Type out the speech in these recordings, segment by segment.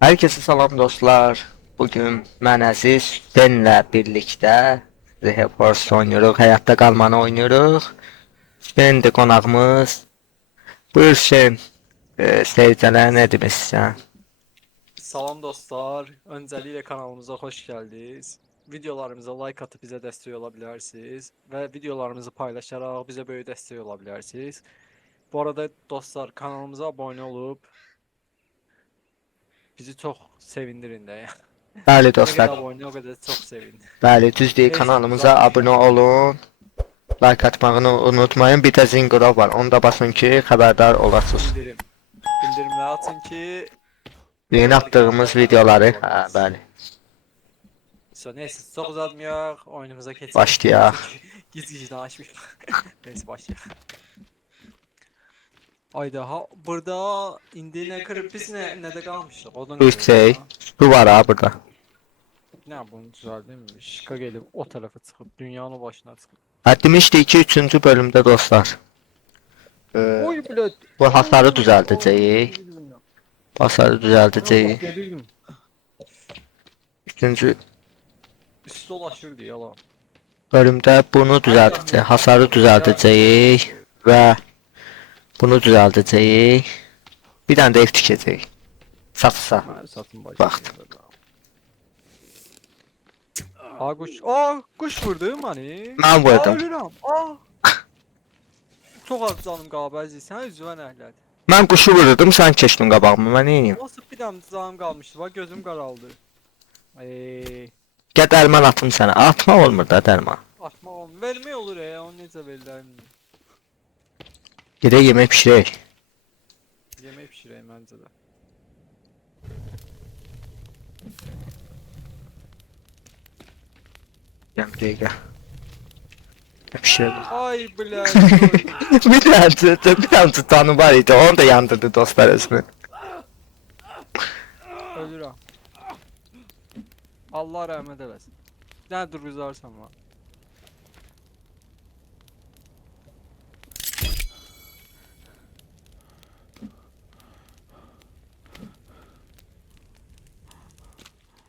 Herkese salam dostlar. Bugün mən Əziz Hüseynlə birlikdə Reforce oynuyoruz. Hayatta qalmanı oynuyoruz. Hüseyn de qonağımız. Buyur Hüseyn. Seyircələrə nə demək istəyirsən? Salam dostlar. Öncelikle kanalımıza hoş geldiniz. Videolarımıza like atıp bize destek olabilirsiniz ve videolarımızı paylaşarak bize böyle destek olabilirsiniz. Bu arada dostlar kanalımıza abone olup bizi çok sevindirin de. Bəli Ne kadar dostlar. abone o kadar çok sevin. Bəli, düzdür. Neyse Kanalımıza abunə uzatmayalım. olun. Like atmağını unutmayın. Bir də zingura var. Onu da basın ki, xəbərdar olasınız. Bildirim. Bildirimleri atın ki Yeni attığımız videoları. Hə, bəli. neyse çok uzatmayaq. Oyunumuza geçelim. Başlayaq. Gizgicdən açmış. Neyse başlayaq. Ayda ha burada indi ne kırıp biz ne de kalmıştık. O da ne Bu şey, bu var ha burada. Ne bunu düzeldim. Şika gelip o tarafa çıkıp dünyanın başına çıkıp. Demişdik ki, 3-cü bölümdə dostlar. Oy blöd. Bu hasarı düzəldəcəyik. Hasarı düzəldəcəyik. Gelirdim. Üçüncü Üstü dolaşırdı yalan. bölümdə bunu düzəldəcəyik. Hasarı düzəldəcəyik və bunu düzəldəcəyik. Bir dənə də ev tikəcəyik. Satsa. Ben satın başına. Vaxt. Aa kuş. Aa kuş vurdu hani. Mən vurdum. Ölürüm. Aa. Çok az canım qalıb əziz. Sən üzvən əhlədi. Mən quşu vururdum, sən keçdin qabağıma. Mən neyim? Nasıl bir dəm canım qalmışdı. Bax gözüm qaraldı. Gəl dərman atım sənə. Atma olmur da dərman. Atma olmur. Vermək olur onu necə verirlər bilmirəm. Gedək yemək bişirək. Yemək pişirək məncə də. Gəl bir dəqiqə. Bişirək. Ay blöd. bir dənə tutanı var idi. Onu da yandırdı dostlar özünü. Ölürəm. Allah rəhmət eləsin. Bir dənə durğuzarsan var.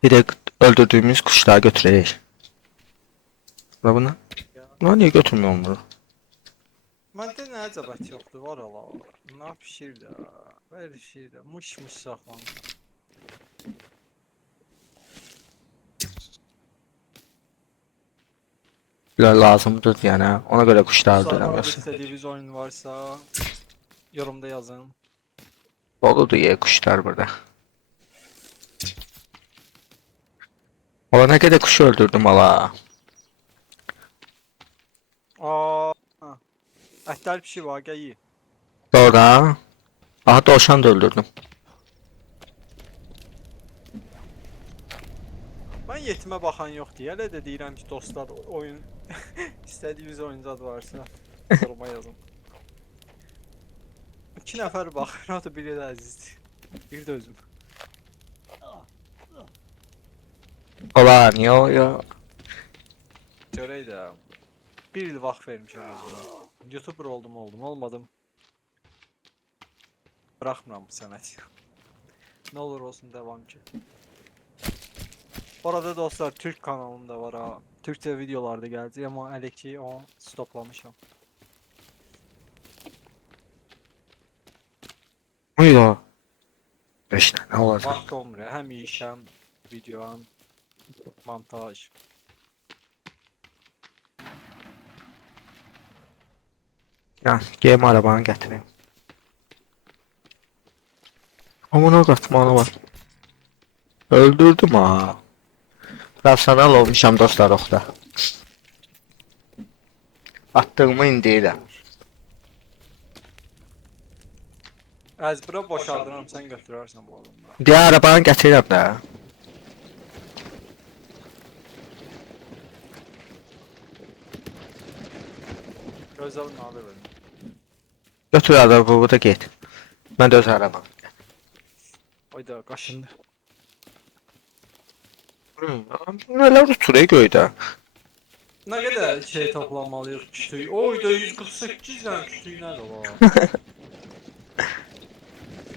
Bir de öldürdüğümüz kuşları götürək. Və bunu? Bunu niye götürmüyorum bunu? Məndə nə əcəbət yoxdur, var ala. Ne pişir də, ver pişir də, mış saxlanır. Biraz lazımdır yani. Ona göre kuşlar Sarı öldüremiyorsun. istədiyiniz oyun varsa yorumda yazın. Doludur ya kuşlar burada. Ola ne kadar kuş öldürdüm ala. Aa, ətlər pişi var, gəl ye. Doğru ha. Aha tavşan da öldürdüm. Mən yetimə baxan yoxdur. Hələ də deyirəm ki, dostlar oyun istədiyiniz oyuncu adı varsa yoruma yazın. 2 nəfər baxır, o da biri də əzizdir. Bir də özüm. Ola niye o ya? Görək də. Bir il vaxt vermişəm özümə. YouTuber oldum, olmadım. Bırakmıram bu sənəti. Ne olur olsun devam ki. Bu arada dostlar Türk kanalım da var ha. Türkçe videolarda geldi ama hele ki o stoplamışım. Uyuyor. 5 tane olacak. Vaxt olmur. Hem iş hem video hem montaj. Ya game arabanı getireyim. Amına katmanı var. Öldürdüm ha. Profesyonel olmuşam dostlar oxda. Attığımı indiyirəm. Əzbirə boşaldıram sen götürərsən bu adamda. Diğer arabanı gətirirəm də. Gözəl nadir verin. Götür arabamı da get. Mən də öz arabam. Ayda qaşındı. Nələr uçur göydə. Ne kadar şey toplamalıyıq kütük. Oyda 148 tane kütük nədir var?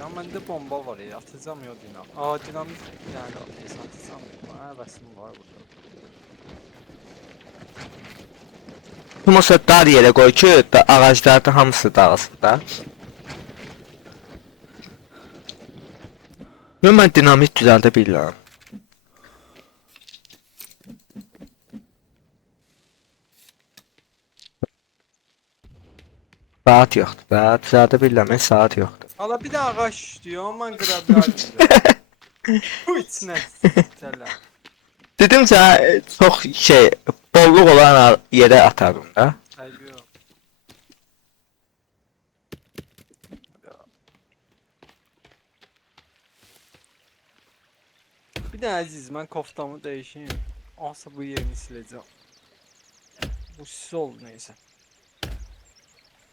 Ya məndə bomba var ya, atacağım ya dinamit. Aa, dinamit yani atacağım. Ha, bəsim var burada. Humusa dar yerə qoy ki, ağacların hamısı dağılsın da. Yo, mən dinamit düzəldə bilirəm. Saat yoxdur da, düzəldə bilirəm, saat yoxdur. Hala bir də ağac diyor, mən qıra bilərdim. Bu içinə istələr. Dedim sənə çox şey, bolluq olan yerə atarım da. Ayyo. Bir də əziz, mən koftamı dəyişeyim. Asa bu yerini siləcəm. Bu sol neysə.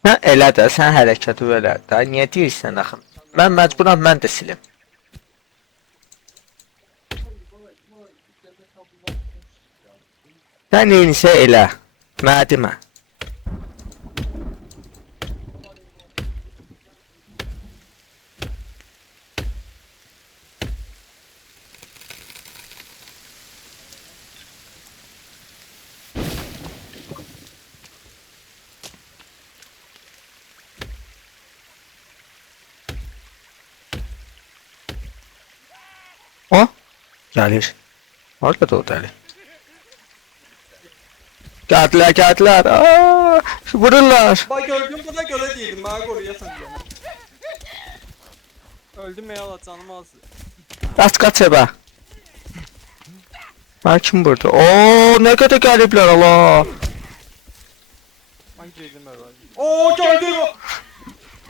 Hə, elə də, sən hərəkəti elə də. Niyə deyirsən axı? Mən məcburam, mən də silim. Sən neyinsə elə. Mənə demə. O? Gəlir. Orada da o dəli. Gəldilər, gəldilər. Aa, vururlar. Bak gördüğüm kadar göre değilim. Bana koruyasan diye. Öldüm ya Allah canım az. Qaç evə. Mən kim burada? Oo, nə qədər gəliblər Allah. Ben girdim herhalde. Oo geldi eve.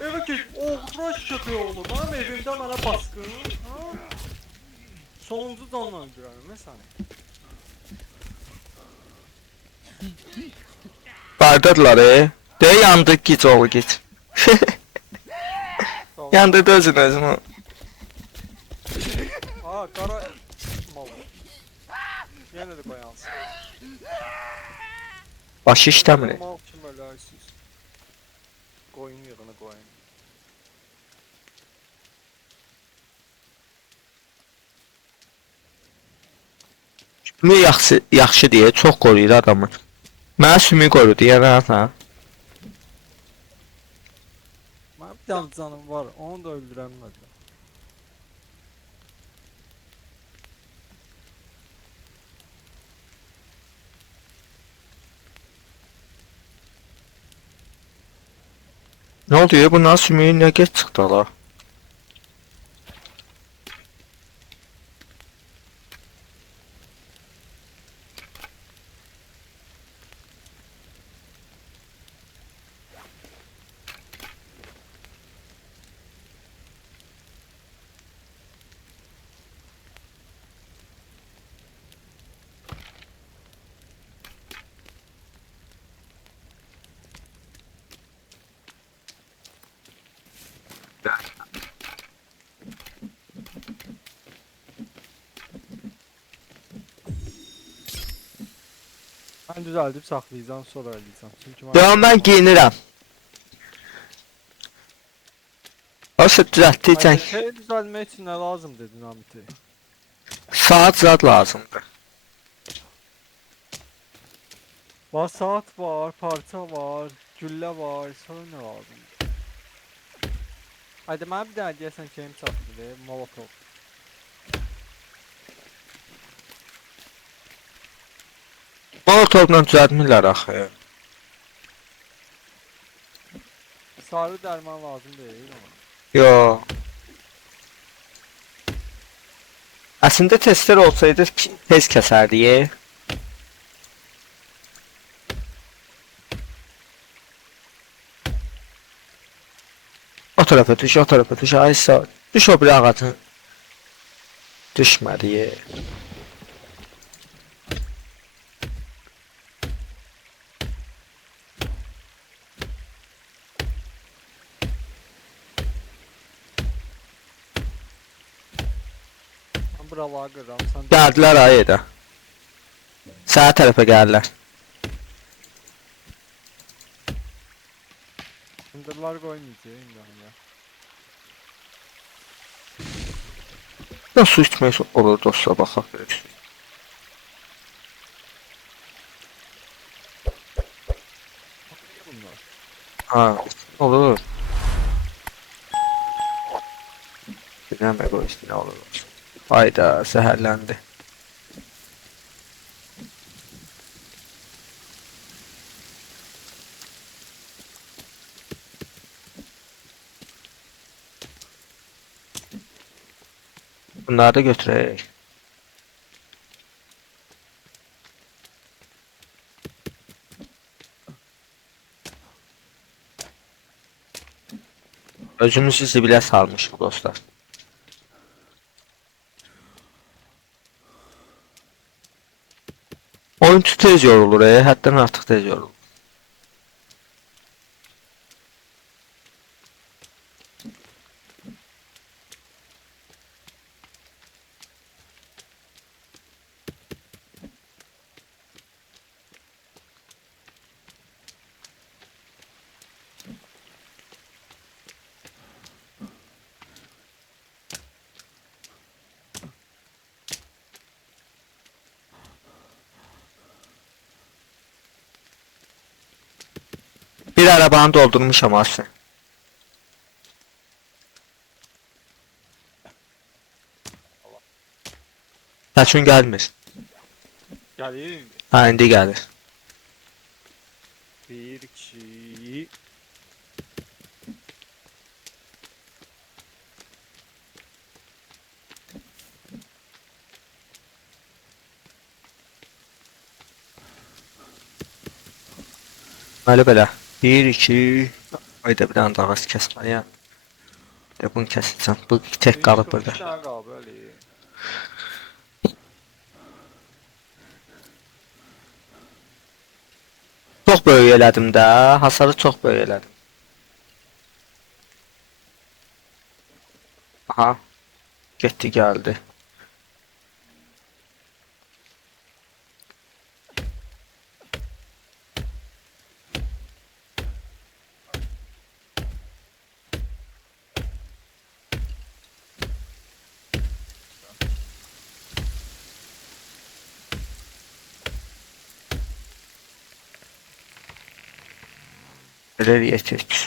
Eve gel. Oo rush yapıyor oğlum. Benim evimde bana baskın. Ha? Sonuncu canlı öldürelim mesela. Bardadılar De yandı git oğlu git. Yandırdı özünü. Aa kara mal. Yine de bayansın. Başı işləmir. Mal kim ölersiz? Koyun yığını koyun. Sümük yaxşı deyə çox qoruyur adamı. Mənə sümük qorudu, yəni ha. Ben bir tane canım var. Onu da öldüremedi. Nə oldu ya? Bunların sümüyü nə geç çıxdı ala? Ben düzeltip saklayacağım sonra öldüreceğim. Çünkü Ya mən giyinirəm. Olsa düzəltdiyəcən Şey düzeltmek için ne lazım dedin Hamit'e? saat zad lazımdır. Var saat var, parça var, gülle var, sonra ne lazım? Hadi ben bir daha diyesen şeyim çattı diye, molotov. Molotovla düzəltmirlər axı. Sarı derman lazım değil ama. Yo. Əslində testlər olsaydı tez kəsərdi. O tarafa düş, o tarafa düş. Ay sağ. Düş o bir ağacın. Düşmədi. Ben buralara kırarım, sen Gəldilər ay edə. Sağ tərəfə gəldilər. sındırlar koymayacağım ya. Nasıl su içmək olur dostlar, baxaq görək. Ne bunlar? Ha, olur. Bilmem qoy ne olur. Hayda, zəhərləndi. Bunları da götürək. Özümüzü zibilə salmışıq dostlar. Oyuncu tez yorulur, həddən artıq tez yorulur. Bir arabanı doldurmuşam aslında. Kaçın gelmir. Gelin. Ha, indi gelir. Bir, iki. Böyle belə. 1 2 ayda bir dənə də ağac kəsməliyəm. Bunu kəsəcəm. Bu tek qalıb burada. Bir tane kaldı öyle. Çox böyük elədim də, hasarı çox böyük elədim. Aha. Getdi gəldi. Belə yetək.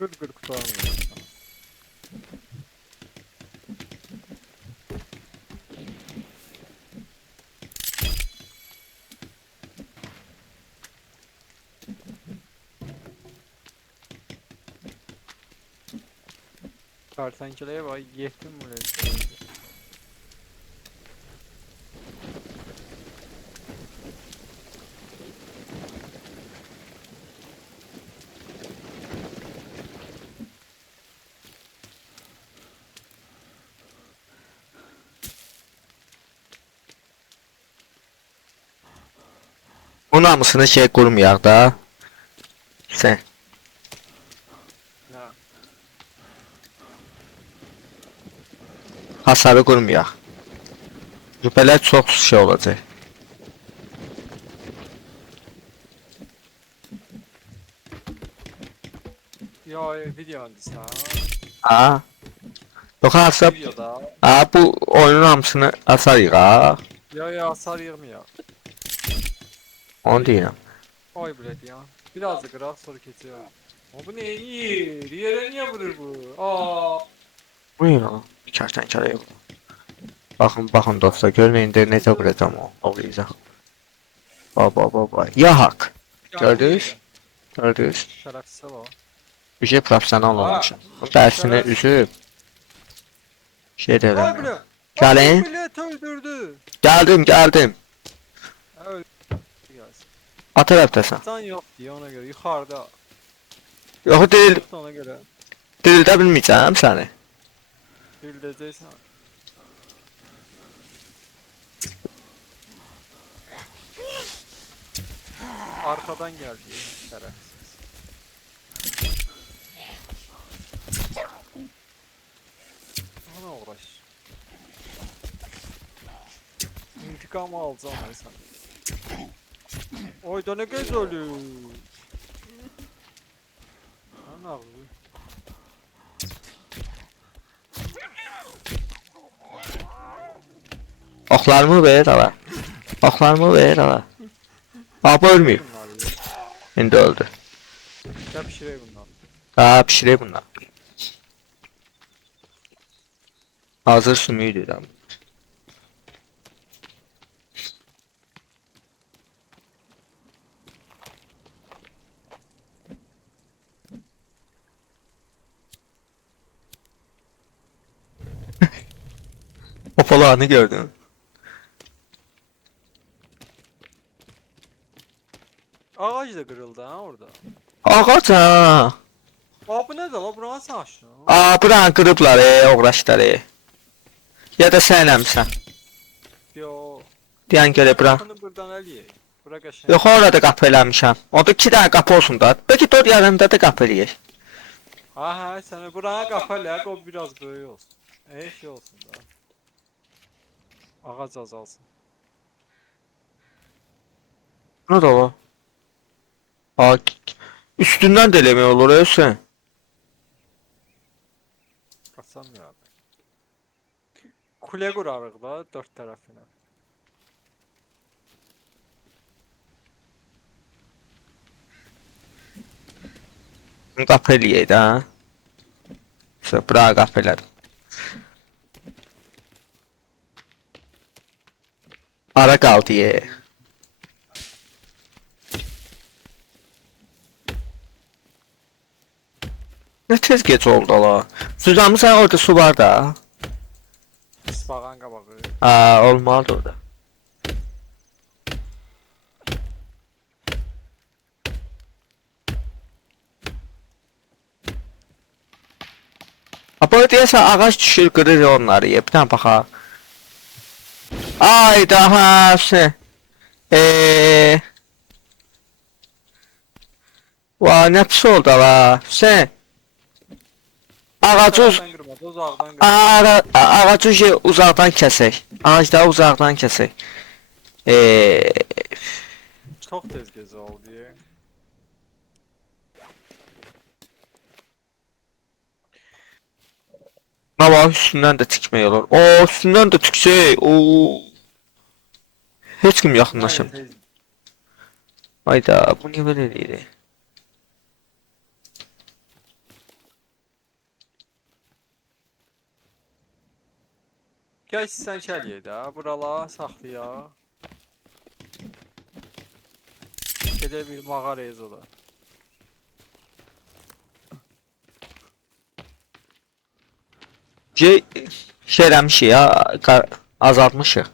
Gır gır kurtaramıyorum. Kertenkeleye bak, yettim buraya. Bunun hamısını şey qurmayaq da. Sən. Ne? Hasarı qurmayaq. Rüpələr çox şey olacaq. Ya video öncesi ha. Ha? Yox, hasar. Videoda. Ha, bu oyunun hamısını açarıq ha. Ya hasar yığmıyor. Onu deyirəm. Oy bled ya. Biraz da graf soru kesiyor. Ama bu ne iyi? Yere niye vurur bu? Aa. Bu nə lan? Kərtənkələ yox. Baxın dostlar, görün indi necə vuracam o oğlayacaq. Baba. Ya hak. Gördünüz? Gördünüz? Şerefsiz o. Bir şey profesyonel olmuşum. Bu dərsini üzüb. Şey Oy deyirəm. bled. Gəlin. Oy bled öldürdü. Gəldim. Öldü. Gelsin. A tərəfdəsən. Sen yok diye ona göre yukarıda. Yox deyil. Ona göre. Dirildə bilməyəcəm səni. Bildəcəksən. Arkadan geldi şerefsiz. Ona uğraş. İntikamı alacağım ben sana. Oy da ne güzel. Ana bu. Oxlarımı ver ala. Oxlarımı ver ala. Abi ölməyib. Bunlar ya. İndi öldü. Gel pişireyim bundan. Ha, pişirək bundan. Hazır sümüyü deyirəm. O falanı gördün. Ağaç da kırıldı ha orada. Ağac ha. Aa bu ne de la buranı sen açtın. Aa, buranı qırıblar oğraşları. Ya da sən əmsən. Yo. Deyən görə bura. Bunu buradan eləyək. Bura qəşəng. Yox, orada qapı eləmişəm. Orada 2 dənə qapı olsun da. Bəlkə 4 yanında da qapı eləyək. Aha sen buraya kapalı o biraz böyle olsun. Şey olsun da. Ağaç azalsın. Nə də o? Aa, üstündən də eləmək olur Hüseyn. Kaçamıyor abi. Kule kurarıq da dört tarafına. Qapı eləyək də. Bura qapı elədim. Ara qaldı ye. Nə tez gec oldu la. Suzamısan orada su var da. İspahan qabağı. Aa, olmalıdır orada. Apa deyəsən ağac düşür qırır onları ye. Bir tane baxa. Ay daha şey. Vay nə pis oldu la. Sen. Ağacı Uzaqdan qırma, uzaqdan qırma. ağacı uzaqdan kəsək. Ağacları uzaqdan kəsək. Çox tez gecə oldu ya. Ama üstündən də tikmək olur. O, üstündən də tiksək. O. Heç kim yaxınlaşım. Tez. Hayda, bu niyə belə eləyir? Gəl sən kəliyək də, burala saxlayaq. Gedək bir mağaraya zola. Şey eləmişik ya, azaltmışıq.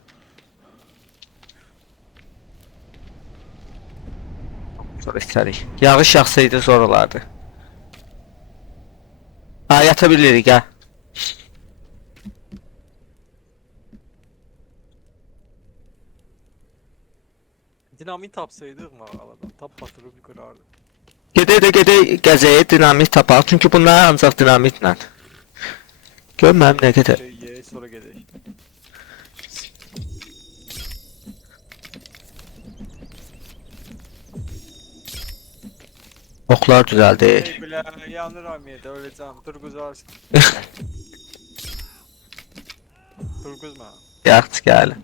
Sonra istərik. Yağış yağsaydı zor olardı. Ha, yata bilirik ha. Dinamit tapsaydıq mağaradan, tap batırıb qırardıq. Gedək gəzəyə dinamit tapaq. Çünki bunlar ancaq dinamitlə. Gör mənim nə qədər. Ye, sonra gedək. Oxlar düzəldi. Ey bilə, yanıram yerdə, öləcəm. Turquzarsın. Turquzma. Yaxşı gəl.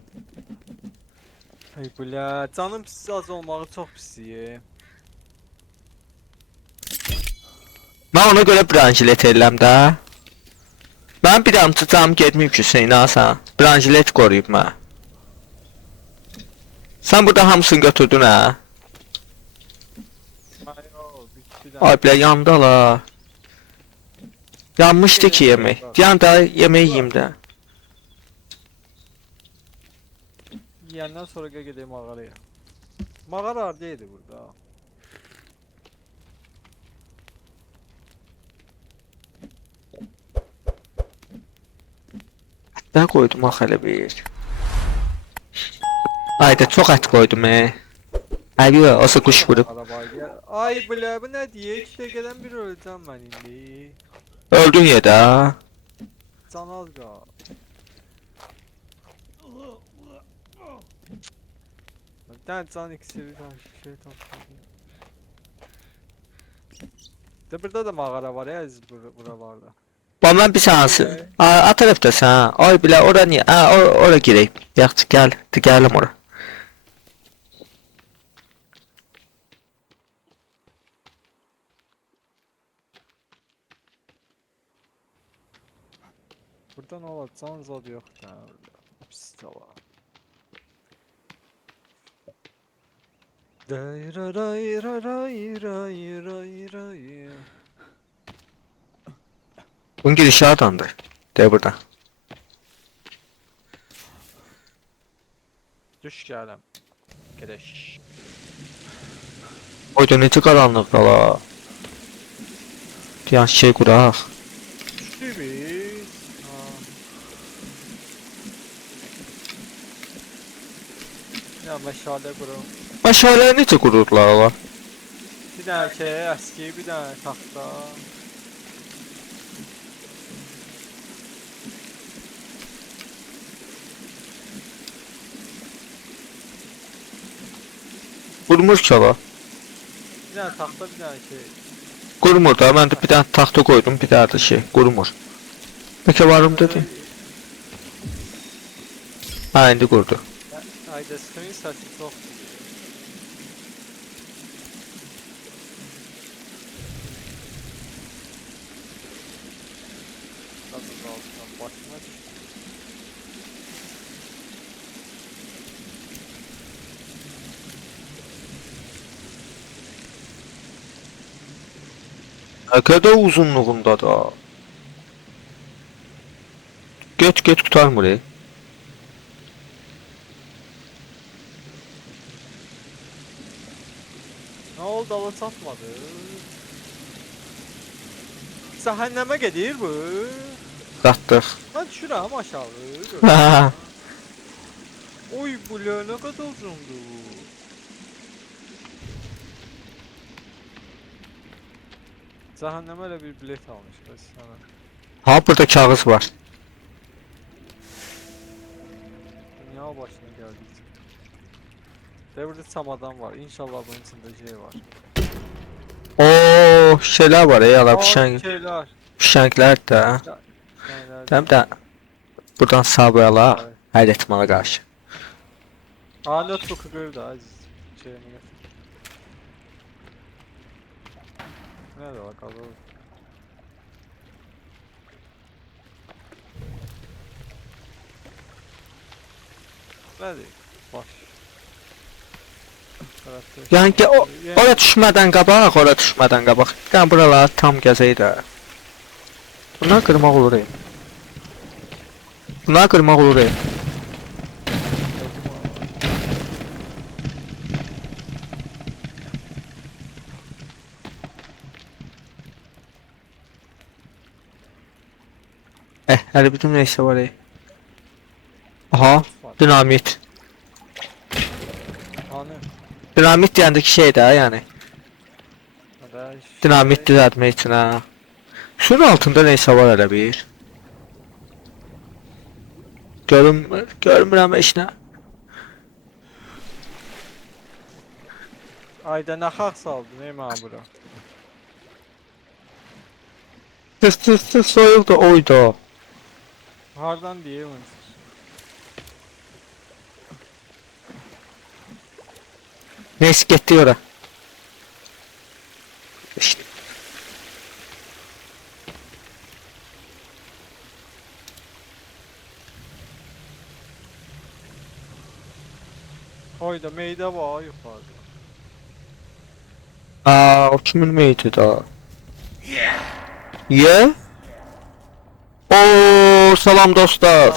Ey bilə, canım pis az olmağı çox pisdir. Mən ona görə branjilet eləm də. Mən bir damcı canım getməyib ki, Hüseyin asan. Branjilet qoruyub mən. Sən burada hamısını götürdün hə? Ay o, bir Ay bilə yandı la. Yanmışdı ki yemək. Yan da yemək yeyim də. Yiyəndən sonra gedək mağaraya. Mağara haradaydı burada? Nə qoydum axı elə bir. Ayda çox ət qoydum. Abi o kuş vurub. Ay bile bu ne diye 2 dəqiqədən bir öleceğim ben indi. Öldün ya da. Can az qal. Bir tane can iksiri şey tapdım. De burada da mağara var ya aziz buralarda. Bana bir sansı. A taraftasın ha. Ay bile ora niye? Ha ora gireyim. Yaxşı gel. Gəlim ora. Burada ne olur? Can zad yok da. Pis de var. Dayra dayra dayra dayra dayra. Bunun girişi adandır. De burada. Düş gələm. Gedək. Oyda necə qaranlıq qala. Diyan şey quraq. Düşdük biz. Ha. Ya meşale qurum. Aşağıya necə qururlar ola? Bir dənə şey, əski, bir dənə taxta. Qurmur ki ola. Bir dənə taxta, bir dənə şey. Qurmur da. Mən də bir dənə taxta qoydum, bir dənə də şey. Qurmur. Bəlkə varım dedi. Ha, indi qurdu. Ayda suyun səsi çoxdur. Nasıl qalsın, başıma düşdü. Nə qədər uzunluğunda da. Get qurtarmır. Ne oldu, ala çatmadı. Cəhənnəmə gedir bu. Qatdıq. Mən düşürəm aşağı. Ha. Oy bu nə qədər uzundur bu. Cəhənnəmə elə bir bilet almış bəs sana. Ha, burada kağız var. Dünya başına gəldik. Və burada çamadan var. İnşallah bunun içində şey var. Oo, şeyler var ya, ala Şeylər. fişənglər də. Şeylər. Həm də buradan sabırala hər ehtimala qarşı. Aa, notebook'u qır da aziz. Şeyini gətir. Nerede bak alalım. Hadi baş. Yəni ki, ora düşmədən qabaq, ora düşmədən qabaq. Yəni buralar tam gəzəy də. Bunlar qırmaq olur. Bunlar qırmaq olur. Hələ bütün neysə var. Aha, dinamit. Hani? Dinamit deyəndəki şey də, yəni. Hadi. Dinamit düzəltmək üçün ha. Şunun altında neysə var hələ bir. Görmürəm heç nə. Ayda nə xalq saldı, ne mən bura? Tıs soyuldu oydu. Hardan deyim onu? Neyse getdi ora. İşte. Oyda meyde var yuxarıda. Aa, o kimin meydi da? Yeah? Oo, salam dostlar.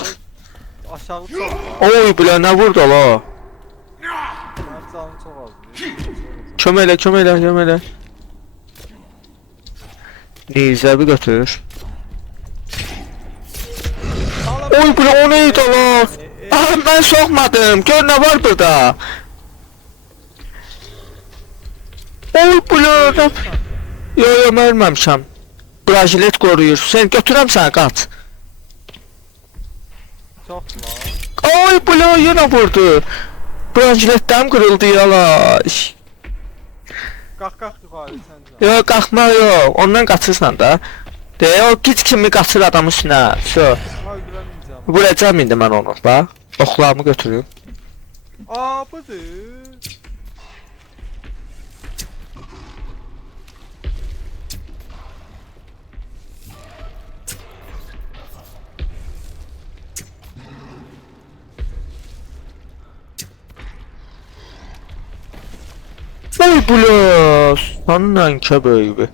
Aşağı çox var. Oy, bilə nə vurdu la? Mənim canım çox az. Kömələ. Neyzəbi götür. Oy bura o neydi lan? Ah ben sokmadım. Gör ne var burada. Oy bura. Yo mən ölməmişəm. Brazilet qoruyur. Sen götürəm səni qaç. Çox lan. Oy bura yenə vurdu. Braziletdən qırıldı yalaş. Qalx yuxarı sən. Yo qalxma yo. Ondan qaçırsan da. De o git kimi qaçır adamın üstünə. So. Öldürəməyəcəm. Vuracağım indi mən onu. Bax. Oxlarımı götürüm. Aa budur. Oy bula. Səndən kə böyübü.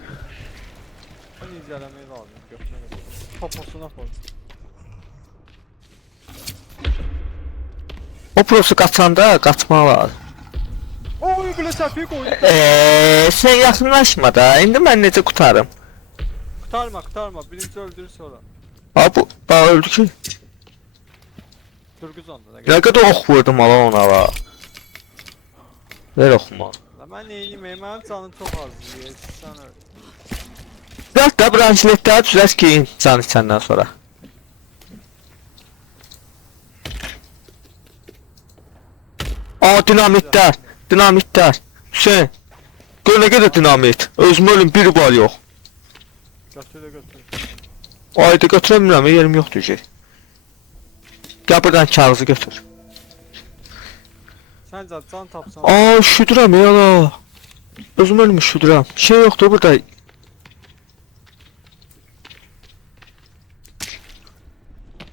Bunu incələmək lazım. Götürmək. Poposuna koy. O prosu qaçanda qaçmaq lazım. Oy belə səfiyə qoydu. Sen yaxınlaşma da. İndi mən necə qutarım? Qurtarma. Birinci öldür sonra. Ha bu öldü ki. Turguz onda da. Ne qədər ox vurdum ala ona va. Ver oxuma. Mən neyim? Mənim canım çox az. Sən öl. Biraz da branşletləri düzəlt ki can içəndən sonra. Aa dinamitlər. Hüseyin. Gör nə qədər dinamit. Özüm ölüm biri var yox. Götür. Ayda götürəmirəm, yerim yoxdur ki. Gəl buradan kağızı götür. Sən can tapsan. Aa üşüdürəm yala. Özüm ölüm üşüdürəm. Şey yoxdur burada.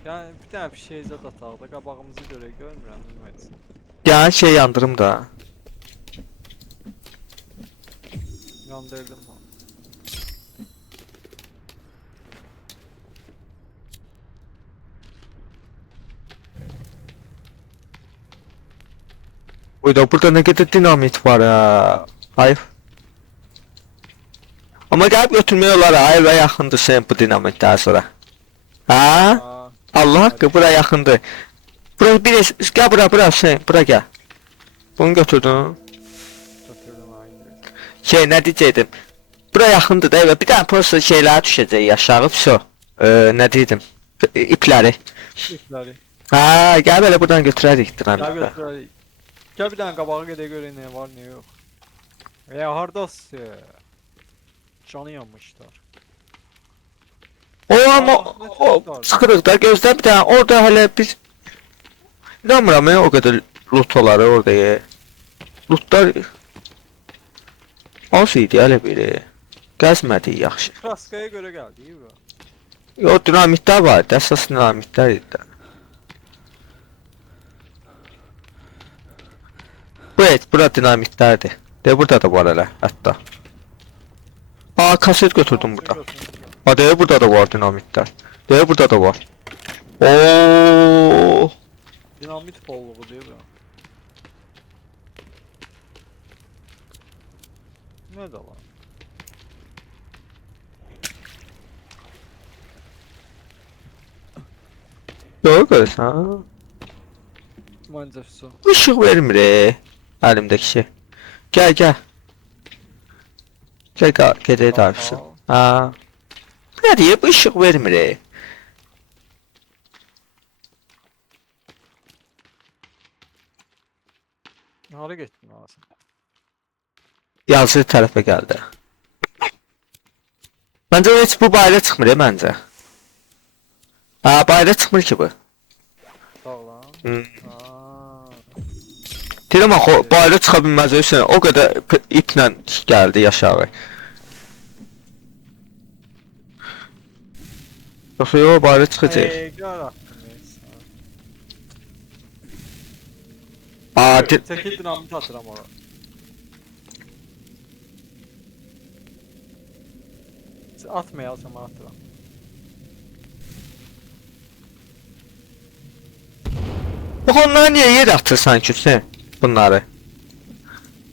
Yəni bir dənə bir şey zət ataq da qabağımızı görək görmürəm bilməlisən. Yəni şey yandırım da. Yandırdım ha. Burada ne kadar dinamit var ha. Hayır. Ama gəlib götürmək olar ha, evə yaxındır sen bu dinamitdən sonra. Ha? Aa, Allah haqqı bura yaxındır. Bura bir gəl bura sen, bura gəl. Bunu götürdün. götürdüm aynı. Şey nə deyəcəkdim? Bura yaxındır da evə. Bir dənə prosta şeylər düşəcək aşağı, vso. Nə deydim? İpləri. İpləri. Ha, gəl belə buradan götürərik Gəl dinamitə. götürərik. Gəl bir dənə qabağa gedək görək nə var nə yox. Hardasın? Canı yanmışlar. O ama o sıxırıq da gözlə bir dənə orada hələ bir inanmıram ya o qədər lootları orada ye. Lootlar az idi hələ biri. Gəzmədik yaxşı. Kraskaya görə gəldi bu. Yo dinamitlər var, əsas dinamitlər idi. də. Bu et, bura dinamitlərdir. De burada da var hələ hətta. Aa kaset götürdüm burada. Ha de burada da var dinamitlər. De burada da var. Oo. Dinamit bolluğu diyor bu. Ne de var? Doğru görürsən. Məncə su. Işıq vermir əlimdəki şey. Gəl. Gəl gedək darıxsın. Ha. Nə deyib işıq vermir. Hara getdin ağasın? Yazı tərəfə gəldi. Məncə heç bu bayra çıxmır məncə. Ha, bayra çıxmır ki bu. Sağ lan. Hmm. Aa. Deyirəm axı bayra çıxa bilməz Hüseyin. O qədər iplə gəldi aşağı. Yoxsa yox bayra çıxacaq. Gör attım neyse. Aa, Çekil dinamit atıram ora. Atmayalsam atıram. Bax onları niyə yerə atırsan ki Hüseyin? Bunları.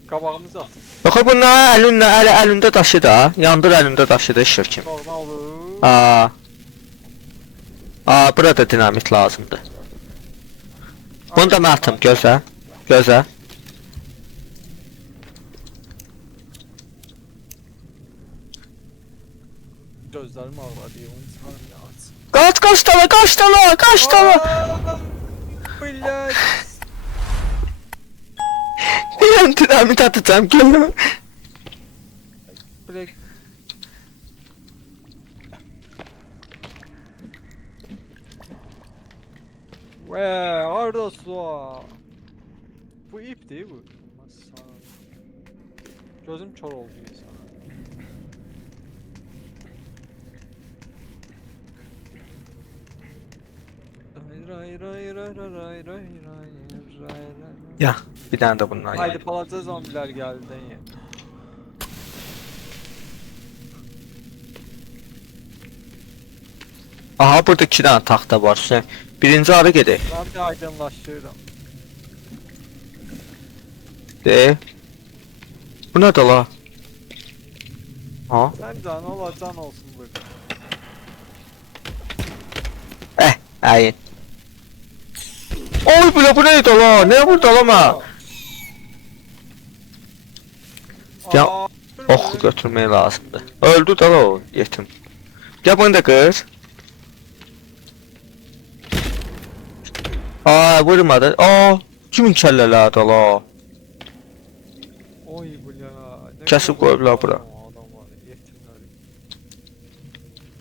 Qabağımızı at. Bax bunları əlində daşı da. Yandır əlində daşı da işir kimi. Normal olur. Aa. Aa, burada dinamit lazımdır. Bunu da mən atım, gözlə. Gözlə. Gözlerim ağladı. Onu çıkarım ya. Qaç dala. Billet. Deyəm dinamit atacağım, gəlmə. Bilek. Ve Arda Suğa. Bu ip değil bu. Masal. Gözüm kör oldu insan. Ray ray ray ray ray ray ray ray ray. Ya, bir dənə də bundan Haydi ye. palaca zombiler geldi ye. Aha, burada 2 dənə taxta var. Sən birinci hara gedək? Ben bir aydınlaşıyorum. De. Bu nədir la? Ha? Sen can olacan olsun bu. Əyin. Oy, bu neydi la? Nə vurdu la mən? Ya, Aa, ox götürmək lazımdır. Öldü da la o yetim. Gəl bunu da qır. Aa, vurmadı. Aa, kimin kəllələrdi la? Oy bu ya. Ne Kesip kadar koydular bura. adam var, yetimler.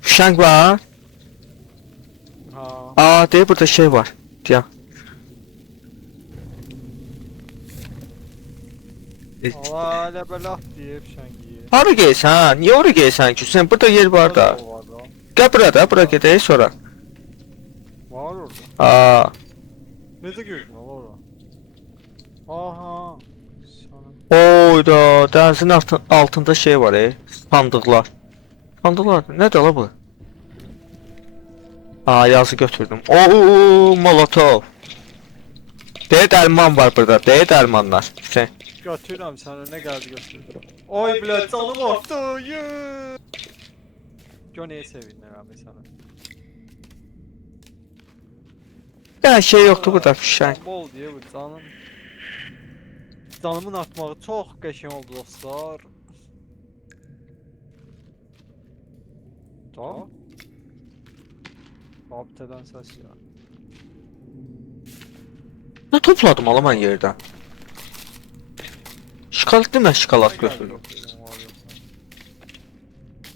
Fişənk var. Ha. Aa, deyir burada şey var. Ya. Allah lebelah diye bir şey giyiyor. Hara gelsən? Niyə ora gelsən ki? Sən burada yer var da. Gəl burada, bura gedək sonra. Var orada. Aa, Nece gördün orada? Aha. Sana. oyda, dənizin altında şey var sandıqlar. Sandıqlar, nədir la bu? Aa, yazı götürdüm. Oo, molotov. Deyir dərman var burada, deyir dərmanlar. Sən. Götürürüm sana ne geldi götür. Oy bile canım oldu. Gör neye sevindim abi sana. Ya şey yoktu burada fişənk. Bol diye bu canım. Canımın atmağı çok qəşəng oldu dostlar. Da. Abteden ses ya. Ne topladım ala mən yerdən? Şokolad demə, şokolad götürdüm.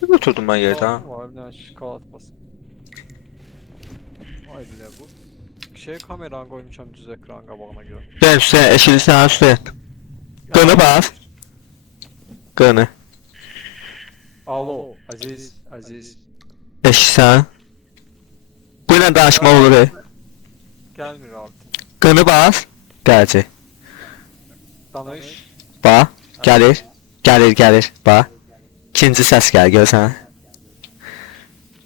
Ne götürdüm mən yerdən? Var bir tane şokolad basın. Ay bile bu. Şey kameran koymuşam düz ekran qabağına göre. Gel Hüseyin, eşilirsən Hüseyin. Qını bas. Qını. Alo, Aziz. Eşitsən. Bu ilə danışma olur. Gelmir artık. Qını bas. Gələcək. Danış. Bax, gəlir. Gəlir. Bax. İkinci səs gəlir, görsən.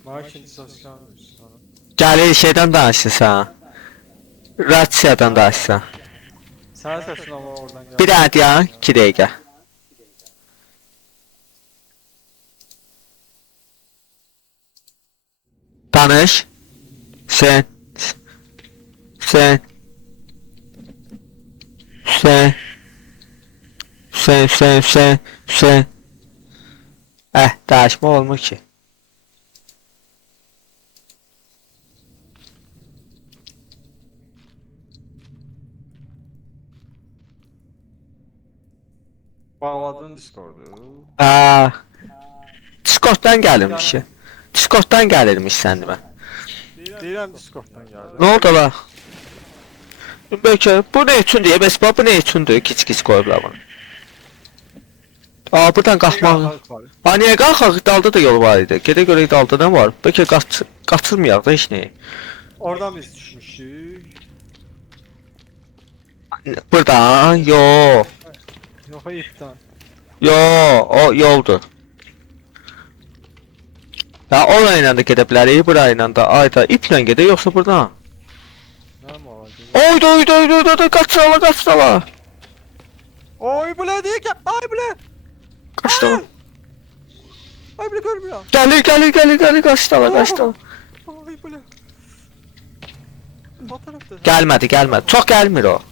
Markin ses gelmiş sana. Gəlir, şeydən danışırsan. Rasiyadan danışırsan. Sen sesin ama oradan gel. Bir dənə deyən, 2 dəqiqə. Danış. Sen. Danışma olmur ki. Bağladın Discord'u. Discord'dan gəlirmiş. Discord'dan gəlirmiş səndimə. Deyirəm Discord'dan geldi. Ne oldu la? Bəlkə bu ne üçündür? Bəs bu ne üçündür? Kiç qoyublar bunu. Aa, buradan qalxmaq. Aa, niyə qalxaq? Dalda da yol var idi. Gedə görək dalda nə var? Bəlkə qaçırmayaq da heç nəyi. Oradan biz düşmüşük. Buradan, yo. Yok ipten. Yo, o yoldur. Ya orayla da gedə bilərik, burayla da. Ayda iplə gedə yoxsa buradan. Ne mi olacak? Oyda, qaçsala. Oy bu ne diye ki? Ay bu ne? Qaçsala. Ay bu ne görmüyor. Gəlir, qaçsala. Ay bu ne? O tarafta. Gəlmədi. Çox gəlmir o.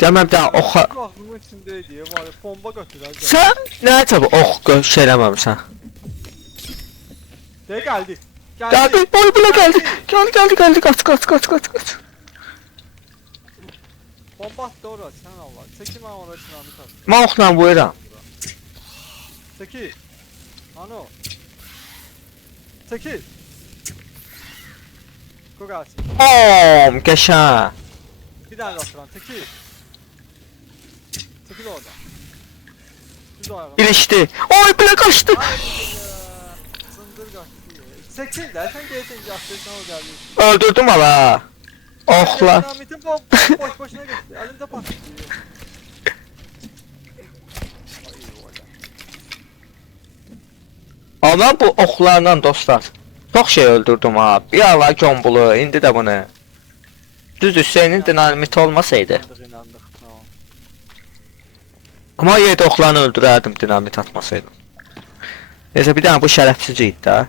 Deməm bir daha ox. Aklımın içindeydi ya var ya bomba götürər. Sən nə əcəb ox şey eləməmisən? De geldi. Gəldi, boy bile gəldi. Gəldi, qaç. Bomba attı oraya sen Allah. Çekil ben oraya silahını tak. Mən oxla vururam. Çekil. Ano. Çekil. Kogaç. Bom, qəşəng. Bir tane daha sıran çekil. Çekil orada. Düz ayağa. İlişdi. Oy bile qaçdı. Zındır kaçtı. Çekil de sen geleceksin yaptıysan o geldi. Öldürdüm ala. Oxla. Dinamitin boş boşuna geçti. Elinde patladı. Ama bu oxlarla dostlar. Çox şey öldürdüm ha. Bir ala gömbulu, indi də bunu. Düzdür, Hüseynin dinamiti olmasaydı. İnandık. Tamam. Ama yerdə oxlarını öldürərdim dinamit atmasaydım. Neyse bir dənə bu şərəfsiz idi də.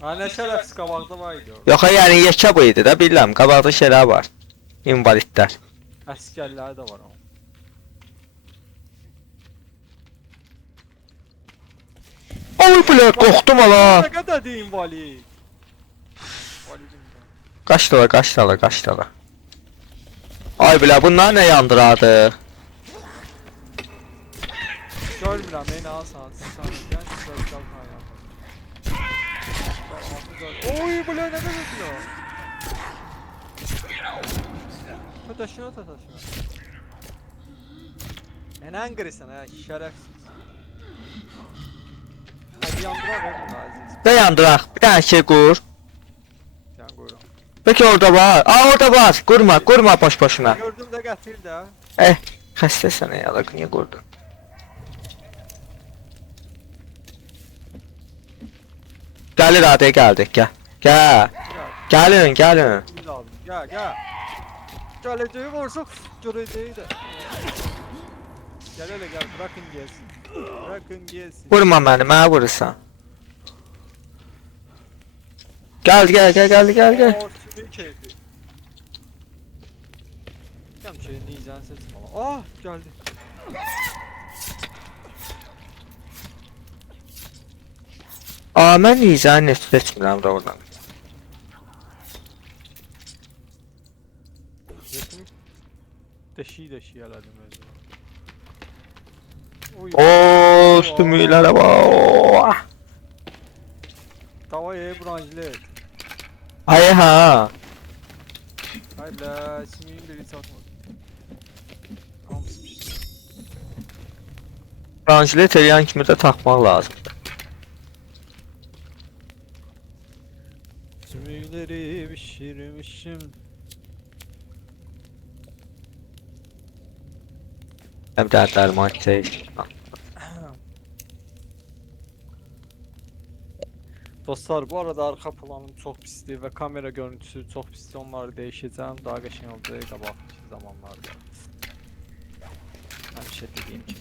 Ha ne şerefsiz kabakta var idi. Yox, yəni yekə bu idi də, bilirəm. Qabaqda şeylər var. İnvalidlər. Askerler de var ama. Oy bile qorxdum ala. Ne kadar diyeyim vali. Qaç dala. Ay bile bunlar ne yandırardı? Görmürəm, beni alsan. Sen gel güzel kal hayal. Oy bu ne kadar diyor. Taşına. En angrisin ha şerefsiz. Hadi yandıra ver bunu Aziz. Ne yandıraq? Bir dənə şey qur. Sen buyurun. Peki orada var. Aa orada var. Qurma boş-boşuna. Gördüm de getir de. Xəstəsən ya, niyə qurdun? Gəlir adaya gəldik, gəl. Gəlin. Gel. Gel. Geleceği vursun. Göreceği de. Gel hele gel bırakın gelsin. Bırakın gelsin. Vurma mənə vurursan. Gəl. Oo, kimin keyfi? Tam şey diyeceğin ses falan. Ah geldi. Aa, mən nizəni neft seçmirəm də oradan. Resmi deşi yerlerdim özüm. Ooo, sümüklərə bax. Tavaya branşlet. Ay ha. Hayla sümüğün biri satmadı. Kamsmış. Branşlet eləyən kimi də taxmaq lazımdır. Sümükleri pişirmişim. Həm də dərman çək. Dostlar bu arada arka planım çok pisti ve kamera görüntüsü çok pisti, onları değişeceğim, daha geçen olacak kabakçı zamanlarda. Ben şey dediğim gibi.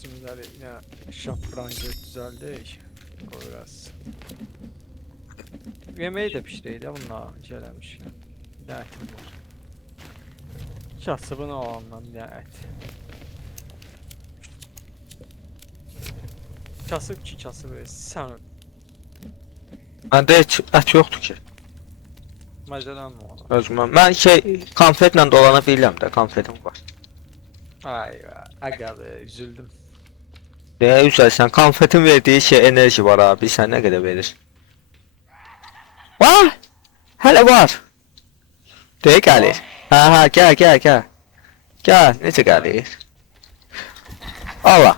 Sümükleri yine şapranca düzeldi. Biraz. Yemeği de pişireydi ya bunlar incelemiş. Bir de etim var. Kasıbını olandan bir de et. Kasıb ki kasıb sen Məndə heç ət yoxdur ki. məcələn mi ona? Özümə. Mən konfetlə dolana bilirəm də, konfetim var. Ay agalı üzüldüm. Deyə üzəlsən, konfetin verdiyi enerji var abi, sən nə qədər verir? Var! Hələ var! Deyə gəlir. Hə, gəl. Gəl, necə gəlir? Ala.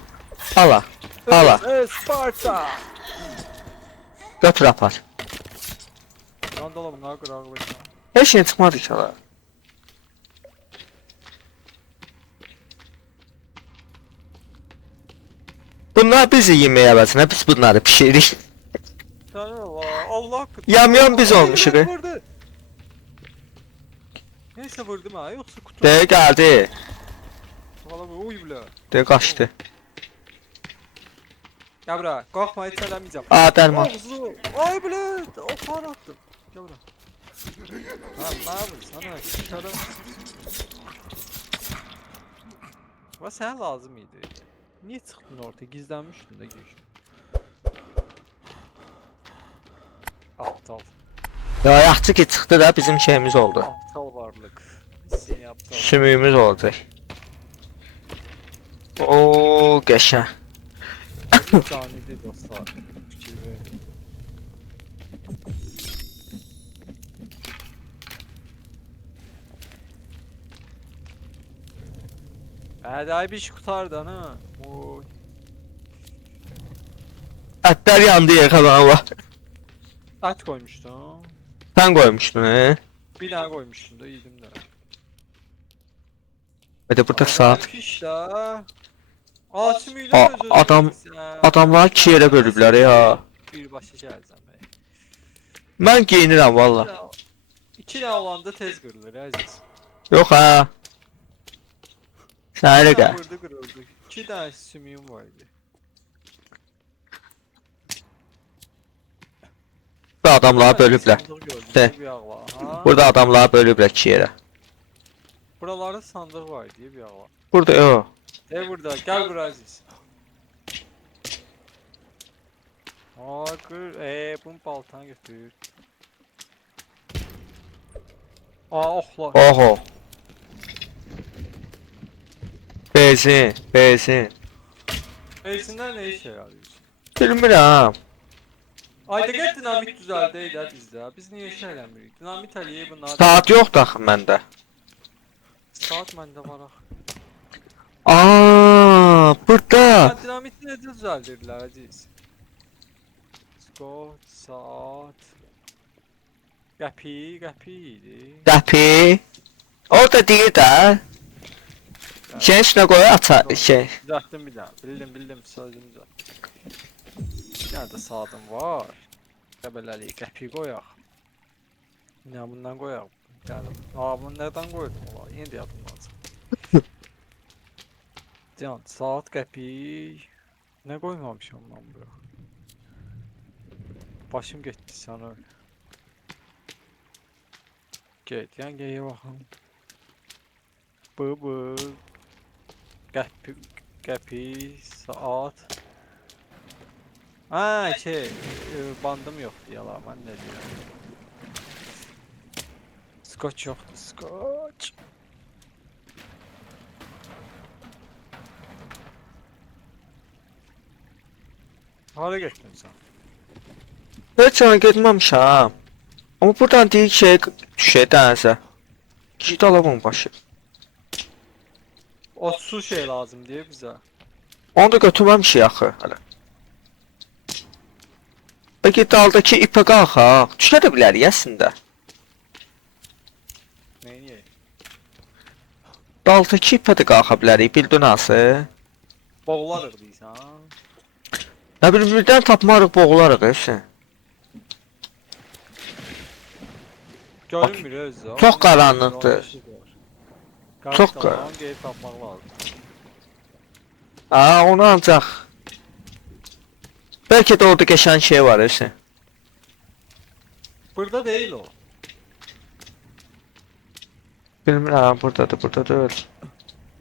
Sparta! Götür apar. Lan dolabın ne kadar başına. Heç şey çıxmadı ki ala. Bunlar bizi yeməyə əvəzinə, biz bunları pişiririk. Allah hakkı. Yam biz olmuşuq. Neyse vurdum ha, yoksa kutu. Deyə gəldi. Valla uy bile. Deyə qaçdı. Gel buraya. Korkma hiç söylemeyeceğim. Aa derman. Oğuzu. Ay bile. O para attım. Gel buraya. Lan ne yapıyorsun sana? Çıkarım. Ama sen lazım mıydı? Niye çıktın ortaya? Gizlenmiştin de güç. Aptal. Ya yaxşı ki çıxdı da bizim şeyimiz oldu. Aptal varlık. Seni aptal. Sümüyümüz olacak. Oo qəşəng. Caniydi dostlar. Fikir verin. Hadi bir iş kurtardı ha. Oy. Ətlər yandı yıxadan var. At koymuştum. Sən qoymuşdun, he? Bir daha koymuştum da yedim de. Bir de burada saat. Piş la. Asimiyle Adamlar iki yerə bölüblər ya. Bir başa gələcəm be. Mən geyinirəm valla. İki də olanda tez qırılır əziz. Yox ha. Sən elə gəl. Vurdu qırıldı. İki dənə sümüyüm var idi. Bu adamları bölüblər. Sandıq gördüm, De. bir yağ var. Ha? Burada adamları bölüblər iki yerə. Buralarda sandıq var diye bir yağ var. Burada yox. Burada gel buraya Aziz. Aa kır. Bunun baltanı götür. Aa oxlar. Oho. Benzin, benzin. Eysinden ne işe yarıyor? Bilmirəm. Ayda gel dinamit düzəldəydi bizdə. Biz niyə iş eləmirik? Dinamit eləyib bunlar. Saat yoxdur axı məndə. Saat məndə var axı. Aa, burada. Ha, dinamiti necə düzəldirlər Aziz? Skot, saat. Qəpi idi. Dəpi. Orada deyir də. Şey üstünə qoy açar şey. Düzəltdim bir daha. Bildim sözümüzü. Nerede saatim var? Qəbələri qəpi qoyaq. Ne bundan qoyaq. Gəldim. Aa bunu nereden qoydum? Ola, yeni də yadımdan çıxdı. Can, saat qəpi. Ne qoymamışam lan bura? Başım getdi sana öyle. Get, yan gəyə baxın. Bu. Qəpi, saat. Ha bandım yoktu yalan ben ne diyorum. Scotch yoktu Scotch. Hara getdin sen? Heç yana getməmişəm. Amma buradan deyir şey düşə dənəsə. Git alamam başı. O su şey lazım diye bize. Onu da götürməmişik axı hələ. Peki daldakı ipə qalxaq. Düşə də bilərik əslində. Neyi? Daldakı ipə də qalxa bilərik. Bildin hansı? Boğularıq deyirsən. Nə bilim birdən tapmarıq boğularıq hepsi. Görünmür özü. Çox qaranlıqdır. Çox qaranlıqdır. Gelip tapmaq lazım. Aa onu ancaq. Bəlkə də orada qəşəng şey var hepsi. Burada değil o. Bilmirəm, burada deyil.